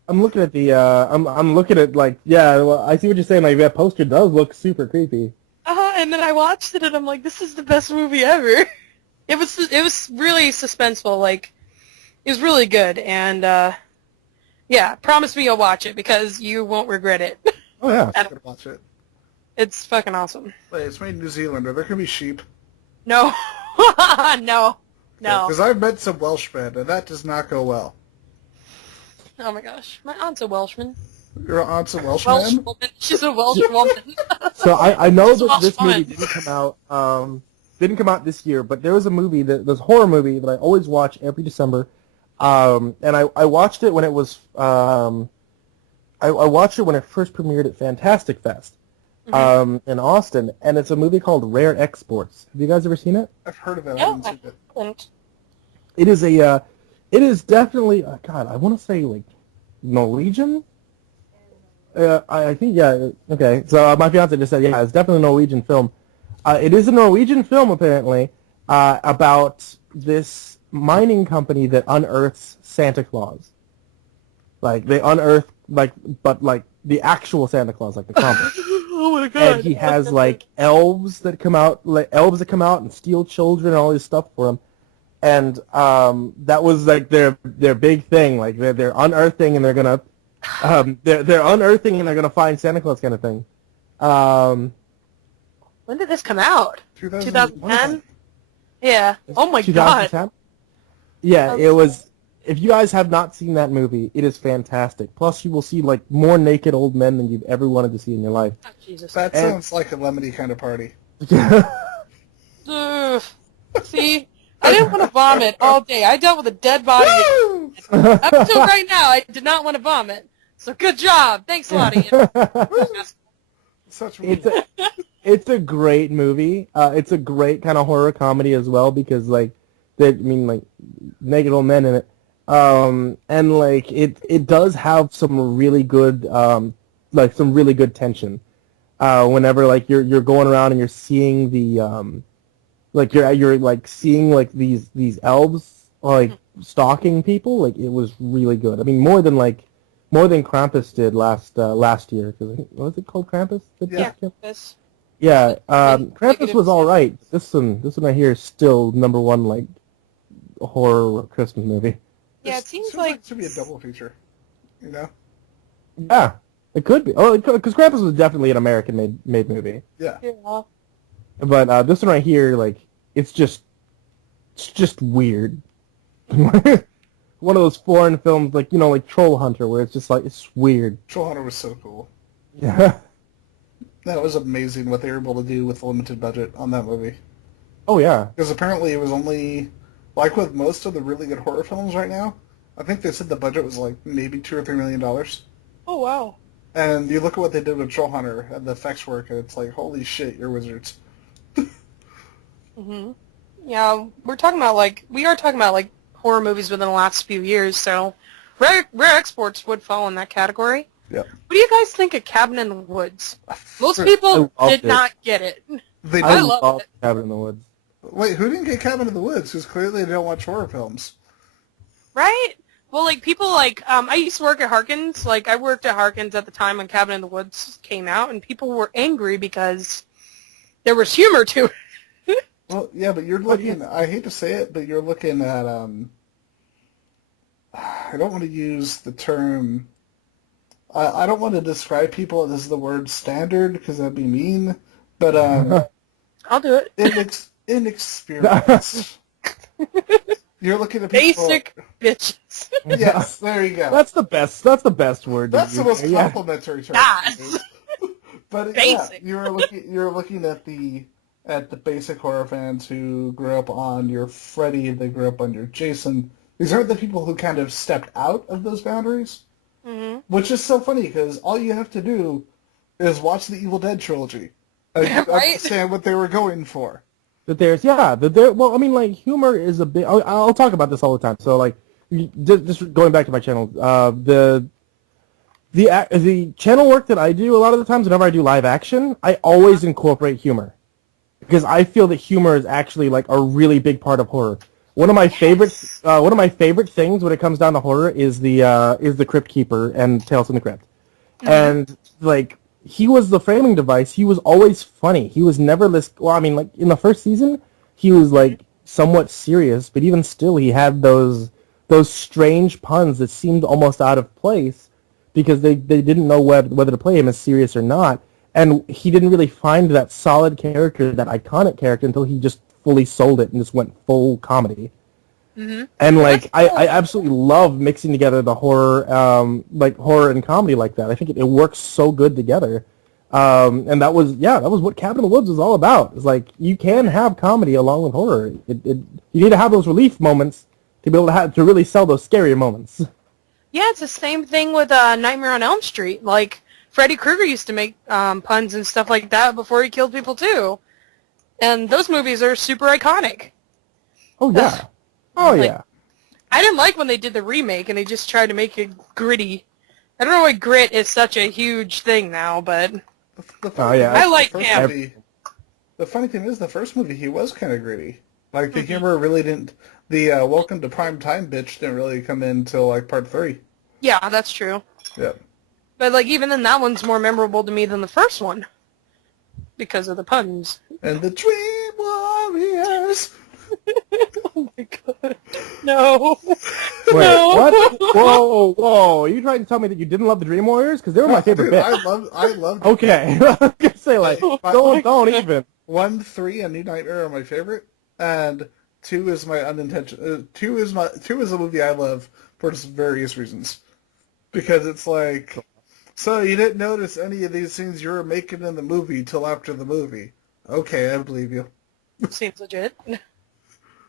I'm looking at the. I'm looking at, like, yeah. Well, I see what you're saying. Like, that poster does look super creepy. And then I watched it, and I'm like, this is the best movie ever. It was really suspenseful. Like, it was really good, and yeah, promise me you'll watch it because you won't regret it. Oh yeah. I'm going to watch it. It's fucking awesome. Wait, it's made in New Zealand. Are there going to be sheep? No, no. Because I've met some Welshmen, and that does not go well. Oh my gosh, my aunt's a Welshman. Your aunt's a Welsh Welshman? woman. She's a Welsh woman. So I know It's that this fun. movie didn't come out this year, but there was a movie this horror movie that I always watch every December, and I watched it when it was I watched it when it first premiered at Fantastic Fest in Austin, and it's a movie called Rare Exports. Have you guys ever seen it? I've heard of it. I No, haven't I seen it. haven't. It is definitely God. I want to say like Norwegian. I think yeah. Okay, so my fiance just said yeah. It's definitely a Norwegian film. It is a Norwegian film apparently about this mining company that unearths Santa Claus. Like they unearth but the actual Santa Claus, like the comic. Oh my god. And he has like elves that come out and steal children and all this stuff for him. And that was like their big thing. Like they're unearthing and they're gonna they're unearthing and they're gonna find Santa Claus kind of thing. When did this come out? 2010? Yeah. Oh my god. 2010? Yeah, it was. If you guys have not seen that movie, it is fantastic. Plus, you will see like more naked old men than you've ever wanted to see in your life. Oh, Jesus. That sounds like a Lemony kind of party. Ugh. See, I didn't want to vomit all day. I dealt with a dead body. Up until right now, I did not want to vomit. So good job. Thanks a lot, Ian. Such It's a great movie. It's a great kind of horror comedy as well because like naked old men in it. And like it does have some really good some really good tension. Whenever like you're going around and you're seeing the like you're like seeing like these elves like stalking people, like it was really good. I mean, more than Krampus did last year. Cause was it called Krampus? Yeah. This. Yeah, Krampus Negative was all right. This one I hear is still number one like horror Christmas movie. Yeah, it seems like it should be a double feature. You know? Yeah, it could be. Oh, because Krampus was definitely an American made movie. Yeah. Yeah. But this one right here, like, it's just weird. One of those foreign films, like like Troll Hunter, where it's just like it's weird. Troll Hunter was so cool. Yeah. That was amazing what they were able to do with a limited budget on that movie. Oh yeah. Because apparently it was only, like with most of the really good horror films right now, I think they said the budget was like maybe $2 or $3 million. Oh wow. And you look at what they did with Troll Hunter and the effects work, and it's like, holy shit, you're wizards. Mhm. Yeah, we are talking about like horror movies within the last few years. So, rare exports would fall in that category. Yep. What do you guys think of Cabin in the Woods? Most people did not get it. They I did. love Cabin in the Woods. Wait, who didn't get Cabin in the Woods? Because clearly they don't watch horror films. Right? Well, like, people, like, I used to work at Harkins. Like, I worked at Harkins at the time when Cabin in the Woods came out, and people were angry because there was humor to it. Well, yeah, but you're looking, I hate to say it, but you're looking at, I don't want to use the term, I don't want to describe people as the word standard, because that'd be mean, but, I'll do it. inexperienced. You're looking at people... Basic bitches. Yes, there you go. That's the best word. to That's the use. most Yeah. complimentary term. Yes. But Basic. yeah, you're looking at the basic horror fans who grew up on your Freddy, they grew up on your Jason. These aren't the people who kind of stepped out of those boundaries. Mm-hmm. Which is so funny because all you have to do is watch the Evil Dead trilogy and you understand what they were going for. Well, I mean, like, humor is a bit... I'll talk about this all the time. So, like, just going back to my channel, the channel work that I do, a lot of the times, whenever I do live action, I always incorporate humor. Because I feel that humor is actually, like, a really big part of horror. One of my favorite things when it comes down to horror is the Crypt Keeper and Tales from the Crypt. Mm-hmm. And, like... He was the framing device. He was always funny. He was never this... Well, I mean, like, in the first season, he was, like, somewhat serious, but even still, he had those strange puns that seemed almost out of place because they didn't know whether to play him as serious or not. And he didn't really find that solid character, that iconic character, until he just fully sold it and just went full comedy. Mm-hmm. And like I absolutely love mixing together the horror, horror and comedy like that. I think it works so good together. And that was what Cabin in the Woods was all about. It's like you can have comedy along with horror. You need to have those relief moments to be able to really sell those scarier moments. Yeah, it's the same thing with Nightmare on Elm Street. Like Freddy Krueger used to make puns and stuff like that before he killed people too, and those movies are super iconic. Oh yeah. Oh, yeah. I didn't like when they did the remake and they just tried to make it gritty. I don't know why grit is such a huge thing now, but I like him. The funny thing is, the first movie, he was kind of gritty. Like, the humor really didn't... The Welcome to Prime Time bitch didn't really come in until, like, part 3. Yeah, that's true. Yeah. But, like, even then, that one's more memorable to me than the first one. Because of the puns. And the Dream Warriors... Oh my god. No. Wait, what? Whoa. Are you trying to tell me that you didn't love the Dream Warriors? Because they were my favorite bit. I love Okay. I was going to say, like, don't even. 1, 3, and New Nightmare are my favorite, and 2 is my unintentional. 2 is a movie I love for just various reasons. Because it's like, so you didn't notice any of these things you were making in the movie till after the movie. Okay, I believe you. Seems legit.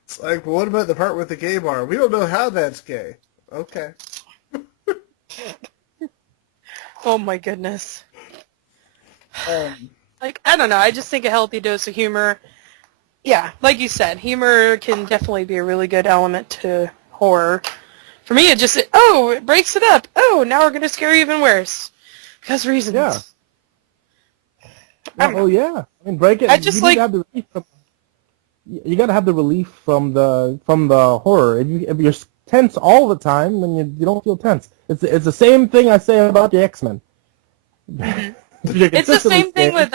It's like, well, what about the part with the gay bar? We don't know how that's gay. Okay. Oh my goodness. Like, I don't know, I just think a healthy dose of humor, yeah, like you said, humor can definitely be a really good element to horror. For me, it breaks it up. Oh, now we're going to scare you even worse. Because reasons. Yeah. I don't know. Yeah. I mean, break it. I just you need to have the relief you got to have the relief from the horror. If you're tense all the time, then you don't feel tense. It's the same thing I say about the X-Men. It's the same thing with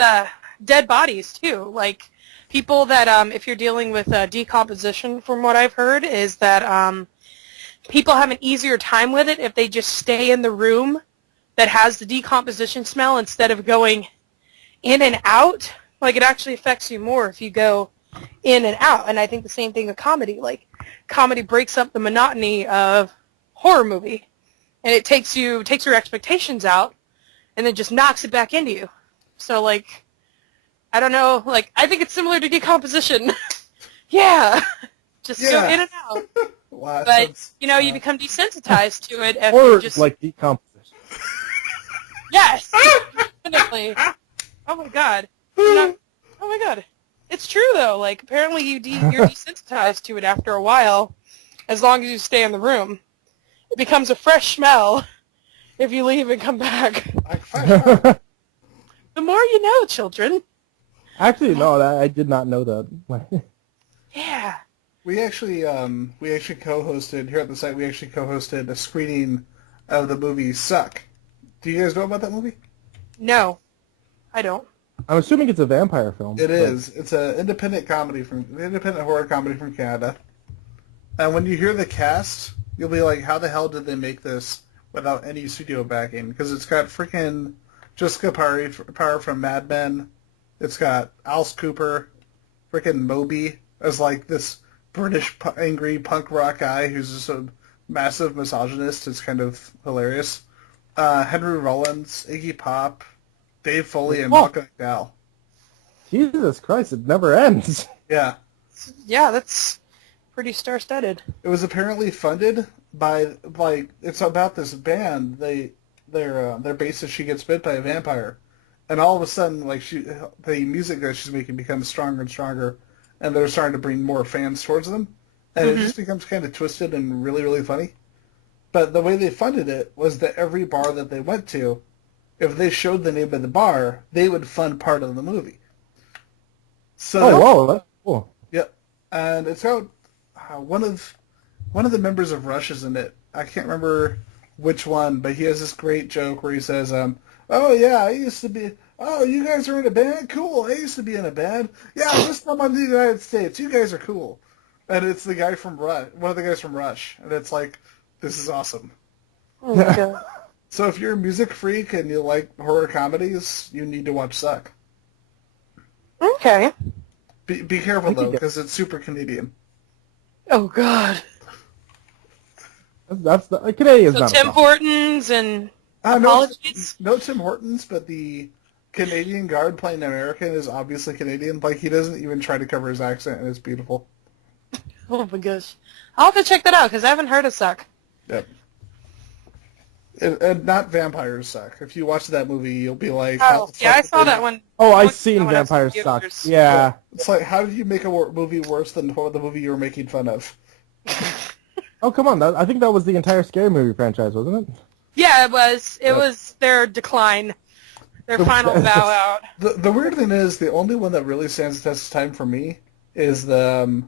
dead bodies too. Like people that if you're dealing with decomposition, from what I've heard, is that people have an easier time with it if they just stay in the room that has the decomposition smell instead of going in and out. Like it actually affects you more if you go in and out. And I think the same thing with comedy. Like comedy breaks up the monotony of horror movie, and it takes your expectations out, and then just knocks it back into you. So like, I don't know. Like I think it's similar to decomposition. Yeah, just go in and out. Wow, But you become desensitized to it if Or you just like decomposition. yes, definitely. Oh my god. Oh my god. It's true though. Like apparently you're desensitized to it after a while, as long as you stay in the room. It becomes a fresh smell if you leave and come back. I The more you know, children. Actually, no, I did not know that. Yeah. We actually co-hosted here at the site. We actually co-hosted a screening of the movie Suck. Do you guys know about that movie? No, I don't. I'm assuming it's a vampire film. It is. It's an independent horror comedy from Canada. And when you hear the cast, you'll be like, how the hell did they make this without any studio backing? Because it's got freaking Jessica Parr from Mad Men. It's got Alice Cooper, freaking Moby as like this British angry punk rock guy who's just a massive misogynist. It's kind of hilarious. Henry Rollins, Iggy Pop, Dave Foley, and Malcolm McDowell. Jesus Christ, it never ends. Yeah. Yeah, that's pretty star-studded. It was apparently funded by, like, it's about this band. Their bassist, she gets bit by a vampire. And all of a sudden, like, the music that she's making becomes stronger and stronger, and they're starting to bring more fans towards them. And it just becomes kind of twisted and really, really funny. But the way they funded it was that every bar that they went to, if they showed the name of the bar, they would fund part of the movie. So, wow, that's cool. Yep. And it's got one of the members of Rush is in it. I can't remember which one, but he has this great joke where he says, oh yeah, you guys are in a band? Cool, I used to be in a band. Yeah, this time I'm in the United States. You guys are cool. And it's the guy from Rush, one of the guys from Rush. And it's like, this is awesome. Oh my god. So if you're a music freak and you like horror comedies, you need to watch Suck. Okay. Be careful, though, because it's super Canadian. Oh god. That's the Canadians. So not Tim a problem. Hortons and apologies? No Tim Hortons, but the Canadian guard playing American is obviously Canadian. Like, he doesn't even try to cover his accent, and it's beautiful. Oh my gosh. I'll have to check that out, because I haven't heard of Suck. Yep. And not Vampires Suck. If you watch that movie, you'll be like... Oh, yeah, I saw that one. Oh, I've One- seen when I was in Vampires Suck. theaters. Yeah. It's like, how did you make a movie worse than the movie you were making fun of? Oh, come on. I think that was the entire Scary Movie franchise, wasn't it? Yeah, it was. It was their decline. Their final bow out. The weird thing is, the only one that really stands the test of time for me is the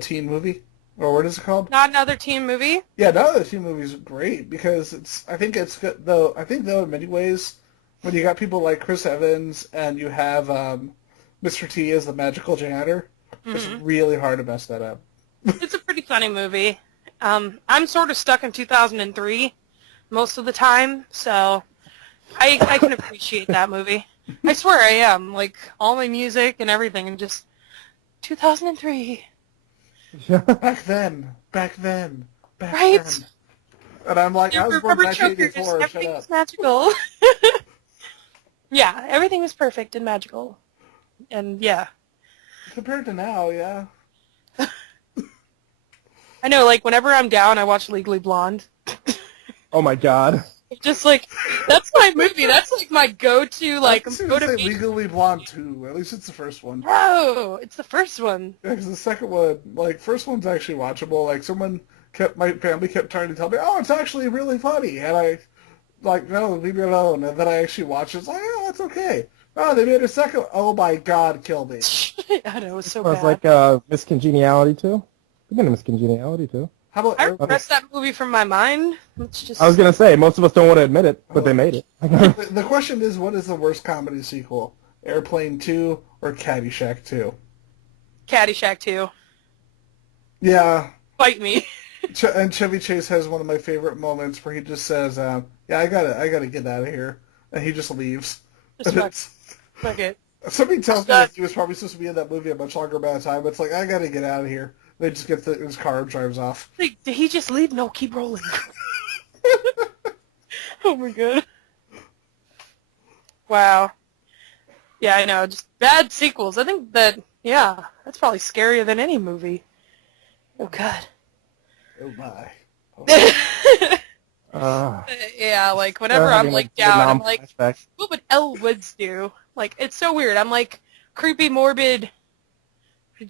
teen movie. Or what is it called? Not another teen movie? Yeah, now the teen movie is great because I think it's good though. I think though in many ways, when you got people like Chris Evans and you have Mr. T as the magical janitor, it's really hard to mess that up. It's a pretty funny movie. I'm sort of stuck in 2003 most of the time, so I can appreciate that movie. I swear I am. Like, all my music and everything, and just 2003. Back then. Right? Then. And I'm like, I was born Rubber in chokers, 1984, shut everything up. was magical. Yeah, everything was perfect and magical. And yeah. Compared to now, yeah. I know, like, whenever I'm down, I watch Legally Blonde. Oh, my God. Just, like, that's my movie. That's, like, my go-to, like, I was going to say motivation. Legally Blonde 2. At least it's the first one. No, it's the first one. Yeah, because the second one, like, first one's actually watchable. Like, someone my family kept trying to tell me, oh, it's actually really funny, and I like, no, leave me alone. And then I actually watched it. It's like, oh, that's okay. Oh, they made a second. Oh my God, kill me. I know, it's so It was bad. like Miss Congeniality too. We've been to Miss Congeniality too. How about I repressed that movie from my mind. It's just... I was gonna say most of us don't want to admit it, but they made it. the question is, what is the worst comedy sequel? Airplane 2 or Caddyshack 2? Caddyshack 2. Yeah. Fight me. And Chevy Chase has one of my favorite moments where he just says, "Yeah, I gotta get out of here," and he just leaves. Just fuck it. Somebody tells me that he was probably supposed to be in that movie a much longer amount of time. It's like, I gotta get out of here. They just get his car and drives off. Like, did he just leave? No, keep rolling. Oh my God. Wow. Yeah, I know. Just bad sequels. I think that, yeah, that's probably scarier than any movie. Oh God. Oh my. Yeah, like whenever I'm like down, I'm like, what would Elle Woods do? Like, it's so weird. I'm like creepy, morbid,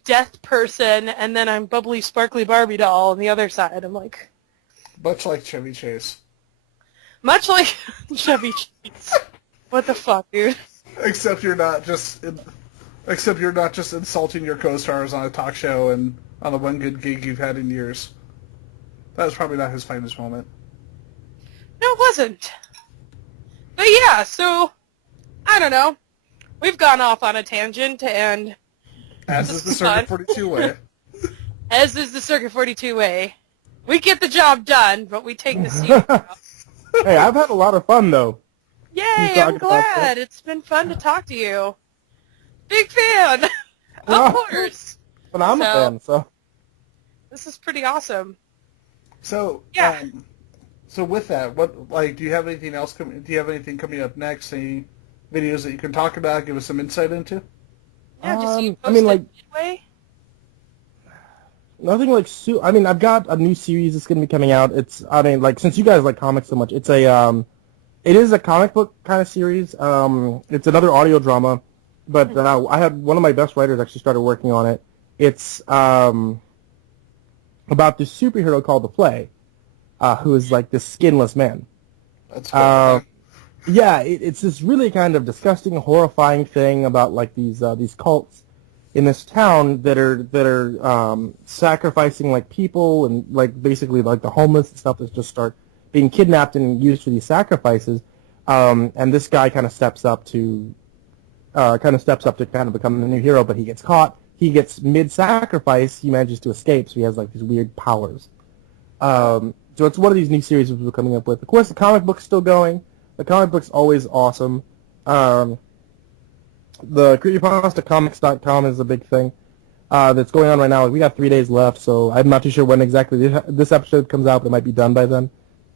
death person, and then I'm bubbly, sparkly Barbie doll on the other side. I'm like, much like Chevy Chase. Much like Chevy Chase. What the fuck, dude? Except you're not just insulting your co-stars on a talk show and on the one good gig you've had in years. That was probably not his finest moment. No, it wasn't. But yeah, so, I don't know. We've gone off on a tangent, and... As is the Circuit 42 way. As is the Circuit 42 way. We get the job done, but we take the seat out. Hey, I've had a lot of fun, though. Yay, I'm glad. It's been fun to talk to you. Big fan! Of course! But I'm a fan, so... This is pretty awesome. So, yeah. So with that, do you have anything else? Do you have anything coming up next? Any videos that you can talk about? Give us some insight into. Yeah, just you I mean, like, midway? nothing like I mean, I've got a new series that's going to be coming out. It's, I mean, like, since you guys like comics so much, it's a, it is a comic book kind of series. It's another audio drama, but I had one of my best writers actually started working on it. It's about this superhero called the Flay, who is like this skinless man. That's cool. Yeah, it's this really kind of disgusting, horrifying thing about like these cults in this town that are sacrificing like people and like basically like the homeless and stuff that just start being kidnapped and used for these sacrifices. And this guy kind of steps up to kind of become the new hero, but he gets caught. He gets mid-sacrifice. He manages to escape, so he has like these weird powers. So it's one of these new series we're coming up with. Of course, the comic book's still going. The comic book's always awesome. The creepypastacomics.com is a big thing that's going on right now. We got 3 days left, so I'm not too sure when exactly this episode comes out, but it might be done by then.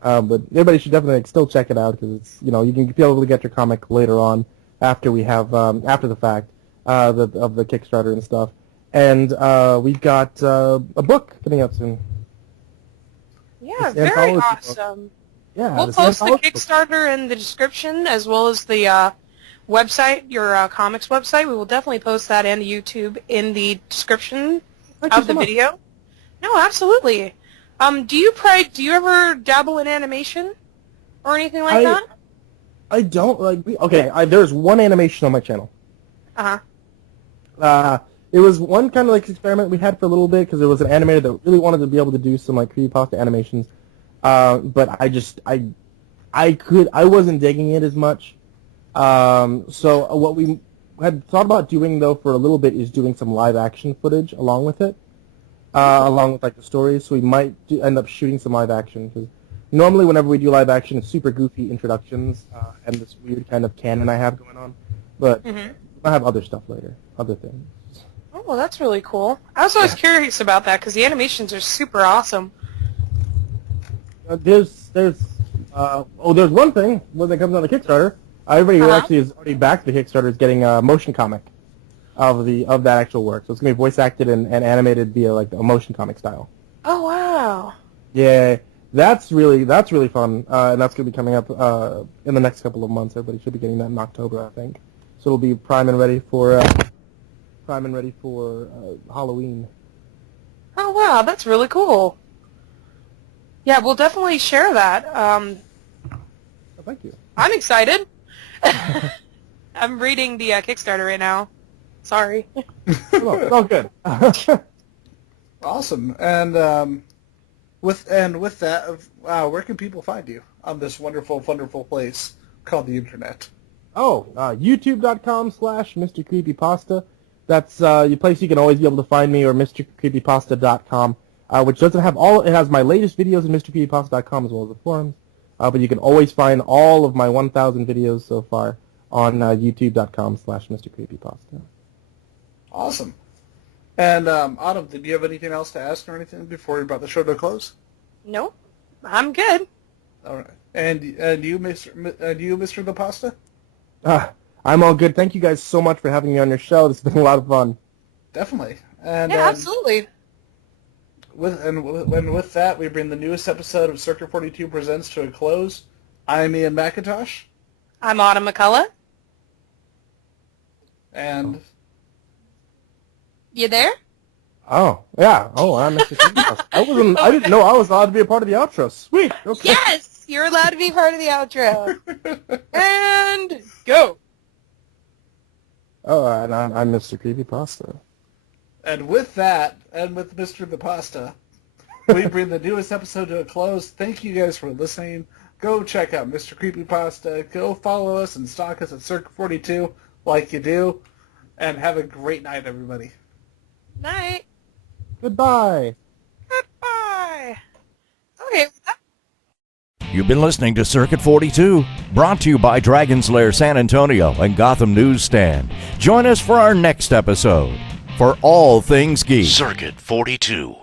But everybody should definitely still check it out because it's, you can be able to get your comic later on after we have after the fact of the Kickstarter and stuff. And we've got a book coming out soon. Yeah, very awesome. Yeah, we'll post the Kickstarter in the description as well as the website, your comics website. We will definitely post that and YouTube in the description of the video. No, absolutely. Do you ever dabble in animation or anything like that? I don't there's one animation on my channel. It was one kind of like experiment we had for a little bit because there was an animator that really wanted to be able to do some like creepypasta animations. But I wasn't digging it as much. So what we had thought about doing though for a little bit is doing some live action footage along with it, along with like the stories. So we might end up shooting some live action because normally whenever we do live action, it's super goofy introductions and this weird kind of canon I have going on. But I have other stuff later, other things. Oh, well, that's really cool. I was always curious about that because the animations are super awesome. There's one thing when it comes on the Kickstarter. Everybody who actually is already backed the Kickstarter is getting a motion comic of that actual work. So it's gonna be voice acted and animated via like a motion comic style. Oh wow! Yeah, that's really fun, and that's gonna be coming up in the next couple of months. Everybody should be getting that in October, I think. So it'll be prime and ready for Halloween. Oh wow, that's really cool. Yeah, we'll definitely share that. Oh, thank you. I'm excited. I'm reading the Kickstarter right now. Sorry. It's all good. Awesome. And with that, where can people find you on this wonderful, wonderful place called the internet? YouTube.com/Mr. Creepypasta. That's the place you can always be able to find me, or MrCreepypasta.com, which doesn't have it has my latest videos in MrCreepypasta.com as well as the forums. But you can always find all of my 1,000 videos so far on YouTube.com/Mr. Creepypasta. Awesome. And Autumn, did you have anything else to ask or anything before we brought the show to a close? Nope. I'm good. All right. And you, Mr. The Pasta? I'm all good. Thank you guys so much for having me on your show. This has been a lot of fun. Definitely. And Yeah, absolutely. With that, we bring the newest episode of Circuit 42 Presents to a close. I'm Ian McIntosh. I'm Autumn McCullough. And... You there? Oh, yeah. Oh, I'm Mr. Creepypasta. I didn't know I was allowed to be a part of the outro. Sweet. Okay. Yes! You're allowed to be part of the outro. And go! Oh, and I'm Mr. Creepypasta. And with that, and with Mr. The Pasta, we bring the newest episode to a close. Thank you guys for listening. Go check out Mr. Creepypasta. Go follow us and stalk us at Circuit 42 like you do. And have a great night, everybody. Night. Goodbye. Goodbye. Okay. You've been listening to Circuit 42, brought to you by Dragon's Lair San Antonio and Gotham Newsstand. Join us for our next episode. For all things geek. Circuit 42.